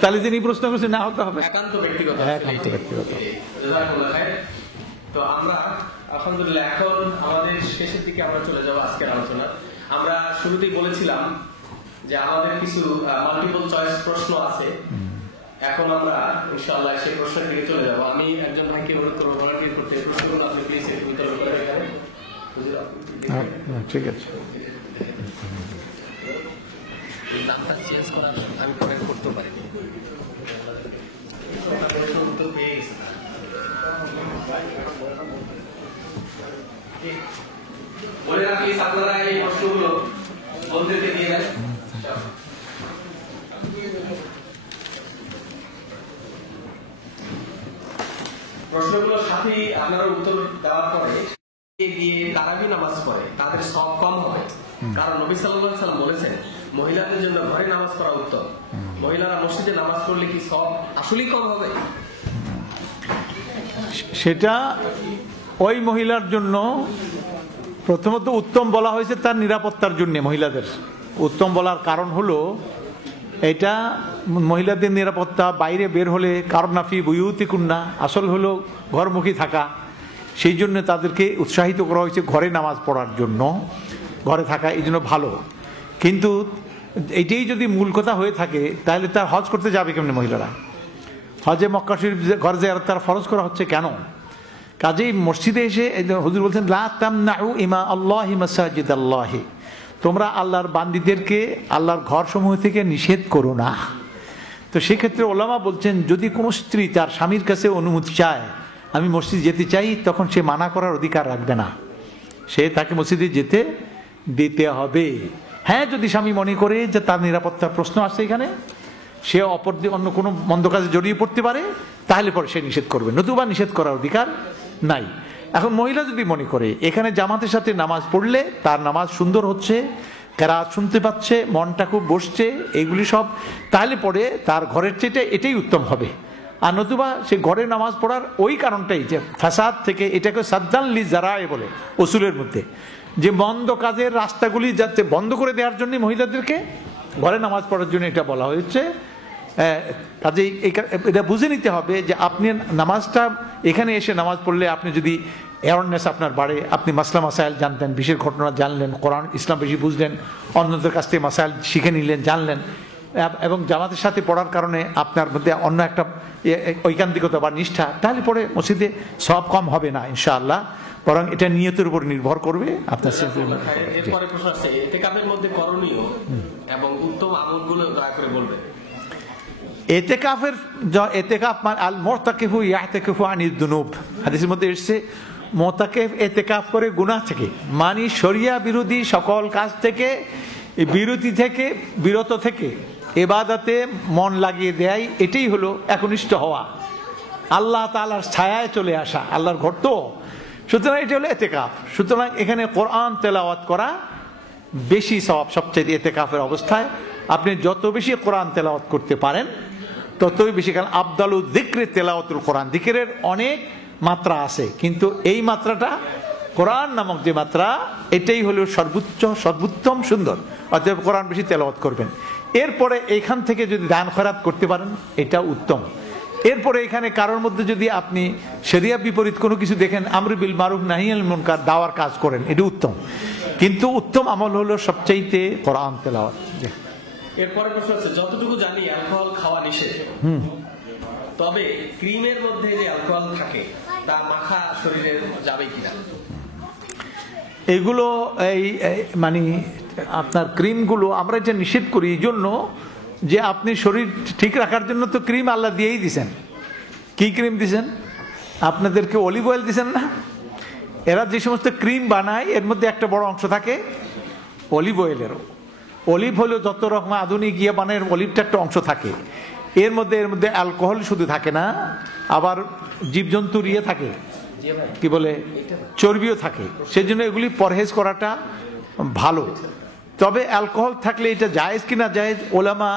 তাহলে যিনি প্রশ্ন করছেন না হতে হবে একান্ত ব্যক্তিগত। একান্ত ব্যক্তিগত। জাযাকুমুল্লাহ খায়ের। তো আমরা আলহামদুলিল্লাহ এখন আমাদের শেষের দিকে আমরা চলে যাব আজকের আলোচনা। আমরা শুরুতেই বলেছিলাম যে আমাদের কিছু মাল্টিপল চয়েস প্রশ্ন আছে, এখন আমরা ইনশাআল্লাহ সেই প্রশ্নের দিকে চলে যাব। আমি একজন ভাইকে অনুরোধ করবো ভলান্টিয়ার করতে, প্রশ্নগুলো আপনি প্লিজ একটু বিতরণ করে দেবেন। ঠিক আছে, নামটা চেঞ্জ করা আমি পরে করতে পারিনি। বলে রাখি আপনারা এই প্রশ্নগুলো বলতে দিয়ে দেন। প্রশ্নগুলোর সাথে আপনারা উত্তর দেওয়ার পরে গিয়ে তারাবি নামাজ পড়ে তাদের সব কম হয়, কারণ নবী সাল্লাল্লাহু আলাইহি ওয়াসাল্লাম বলেছেন মহিলাদের জন্য ঘরে নামাজ পড়া উত্তম। মহিলারা মসজিদে নামাজ পড়লে কি সব আসলেই কম হবে? সেটা ওই মহিলার জন্য প্রথমত উত্তম বলা হয়েছে তার নিরাপত্তার জন্য। মহিলাদের উত্তম বলার কারণ হলো এটা মহিলাদের নিরাপত্তা, বাইরে বের হলে কারনাফি বুয়ুতিকুন্না, আসল হলো ঘরমুখী থাকা, সেই জন্য তাদেরকে উৎসাহিত করা হয়েছে ঘরে নামাজ পড়ার জন্য, ঘরে থাকা এই জন্য ভালো। কিন্তু এটাই যদি মূল কথা হয়ে থাকে তাহলে তার হজ করতে যাবে কেমনি মহিলারা? হজে মক্কা শরীফ ঘর জিয়ারত তার ফরজ করা হচ্ছে কেন? কাজেই মসজিদে এসে হুজুর বলছেন লা তামনাউ ইমা আল্লাহি মাসাজিদাল্লাহি, তোমরা আল্লাহর বান্দীদেরকে আল্লাহর ঘরসমূহ থেকে নিষেধ করো না। তো সেক্ষেত্রে ওলামা বলছেন যদি কোনো স্ত্রী তার স্বামীর কাছে অনুমতি চায় আমি মসজিদ যেতে চাই, তখন সে মানা করার অধিকার রাখবে না, সে তাকে মসজিদে যেতে দিতে হবে। হ্যাঁ, যদি স্বামী মনে করে যে তার নিরাপত্তার প্রশ্ন আসছে এখানে, সে অন্য কোনো মন্দ কাজে জড়িয়ে পড়তে পারে, তাহলে পরে সে নিষেধ করবে, নতুবা নিষেধ করার অধিকার নাই। এখন মহিলা যদি মনে করে এখানে জামাতের সাথে নামাজ পড়লে তার নামাজ সুন্দর হচ্ছে, কেরাত শুনতে পাচ্ছে, মনটা খুব বসছে, এইগুলি সব, তাহলে পরে তার ঘরের চেয়ে এটাই উত্তম হবে। আর নতুবা সে ঘরে নামাজ পড়ার ওই কারণটাই যে ফাসাদ থেকে, এটাকে সাদ্দান লি জারায়ে বলে উসুলের মধ্যে, যে মন্দ কাজের রাস্তাগুলি যাতে বন্ধ করে দেওয়ার জন্য মহিলাদেরকে ঘরে নামাজ পড়ার জন্য এটা বলা হয়েছে। কাজেই এটা বুঝে নিতে হবে যে আপনি নামাজটা এখানে এসে নামাজ পড়লে আপনি যদি অ্যাওয়ারনেস আপনার বাড়ে, আপনি মাসলা মাসাইল জানতেন, বিশেষ ঘটনা জানলেন, কোরআন ইসলাম বেশি বুঝলেন, অন্যদের কাছ থেকে মাসাইল শিখে নিলেন, জানলেন, এবং জামাতের সাথে পড়ার কারণে আপনার মধ্যে অন্য একটা ঐকান্তিকতা বা নিষ্ঠা, তাহলে পরে মসজিদে সব কম হবে না ইনশাআল্লাহ, বরং এটা নিয়তের উপর নির্ভর করবে আপনার। এরপরে প্রশ্ন আছে ইতিকাফের মধ্যে করণীয় এবং উত্তম আমলগুলো দয়া করে বলবেন। এতেকাফ মানে আল মুতাকিফু ইয়াতাকিফু আনিদ দুনুব, হাদিসের মধ্যে এসেছে মুতাকিফ এতেকাফ করে গুনাহ থেকে, মানে শরিয়া বিরোধী সকল কাজ থেকে বিরত থেকে ইবাদতে মন লাগিয়ে দেয়, এটাই হলো একনিষ্ঠ হওয়া, আল্লাহ তাআলার ছায়ায় চলে আসা, আল্লাহর ঘর তো, সুতরাং এটা হলো এতেকাফ। সুতরাং এখানে কোরআন তেলাওয়াত করা বেশি সওয়াব সবচেয়ে এতেকাফের অবস্থায়। আপনি যত বেশি কোরআন তেলাওয়াত করতে পারেন ততই বেশি, কারণ আফদালু যিকরি তেলাওয়াতুল কোরআন, যিকিরের অনেক মাত্রা আছে, কিন্তু এই মাত্রাটা কোরআন নামক যে মাত্রা, এটাই হলো সর্বোত্তম সুন্দর, অতএব কোরআন বেশি তেলাওয়াত করবেন। এরপরে এখান থেকে যদি দান খয়রাত করতে পারেন এটা উত্তম। এরপরে এখানে কারোর মধ্যে যদি আপনি শরিয়া বিপরীত কোনো কিছু দেখেন, আমর বিল মারুফ নাহি আনিল মুনকার, দাওয়ার কাজ করেন, এটা উত্তম, কিন্তু উত্তম আমল হলো সবচাইতে কোরআন তেলাওয়াত। এরপরে প্রশ্ন হচ্ছে যতটুকু জানি অ্যালকোহল খাওয়া নিষেধ, তবে ক্রিমের মধ্যে যে অ্যালকোহল থাকে তা মাখা শরীরে যাবে কিনা? এগুলো মানে আপনার ক্রিমগুলো আমরা এটা নিষেধ করি এই জন্য যে আপনি শরীর ঠিক রাখার জন্য তো ক্রিম আল্লাহ দিয়েই দিছেন। কি ক্রিম দিছেন? আপনাদেরকে অলিভ অয়েল দিছেন না? এরা যে সমস্ত ক্রিম বানায় এর মধ্যে একটা বড় অংশ থাকে অলিভ অয়েলেরও। অলিভ হলো যত রকম আধুনিক বানায়, অলিভটা একটা অংশ থাকে। এর মধ্যে অ্যালকোহল শুধু থাকে না, আবার জীবজন্তুর ইয়ে থাকে, কি বলে, চর্বিও থাকে। সেজন্য এগুলি পরহেজ করাটা ভালো। তবে অ্যালকোহল থাকলে এটা জায়েজ কি না জায়েজ, ওলামা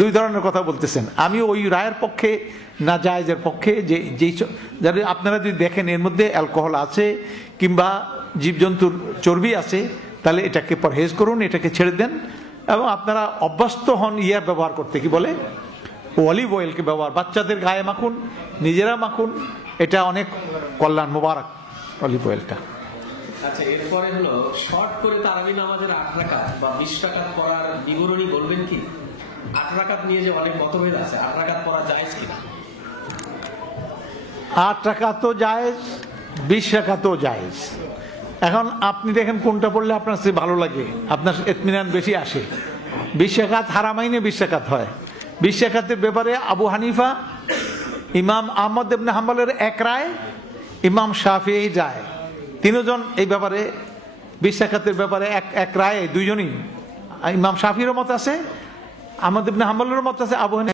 দুই ধরনের কথা বলতেছেন। আমি ওই রায়ের পক্ষে, না জায়েজের পক্ষে, যে যেই যারা আপনারা যদি দেখেন এর মধ্যে অ্যালকোহল আছে কিংবা জীবজন্তুর চর্বি আছে, তাহলে এটাকে পরহেজ করুন, এটাকে ছেড়ে দেন। এবং আপনারা অভ্যস্ত হন ইয়ার ব্যবহার করতে, কি বলে, অলিভ অয়েলকে ব্যবহার, বাচ্চাদের গায়ে মাখুন, নিজেরা মাখুন, এটা অনেক কল্যাণ, মোবারক অলিভ অয়েলটা। আচ্ছা, এরপরে হলো শর্ট করে তারাবি নামাজের 8 রাকাত বা 20 রাকাত পড়ার বিবরণী বলবেন কি? 8 রাকাত নিয়ে যে অনেক মতভেদ আছে, 8 রাকাত পড়া জায়েজ কিনা? 8 রাকাতও জায়েজ, 20 রাকাতও জায়েজ। এখন আপনি দেখেন কোনটা পড়লে আপনার কাছে ভালো লাগে, আপনার ইতমিনান বেশি আসে। 20 রাকাত হারামাইনে 20 রাকাত হয়। 20 রাকাতের ব্যাপারে আবু হানিফা, ইমাম আহমদ ইবনে হাম্বলের এক রায়, ইমাম শাফিঈ যায়, তিনজন এই ব্যাপারে 20 রাকাতের ব্যাপারে এক রায়, দুইজনই। ইমাম শাফির মত আছে, আহমদ ইবনে হাম্বলের মত আছে, আবু হানিফা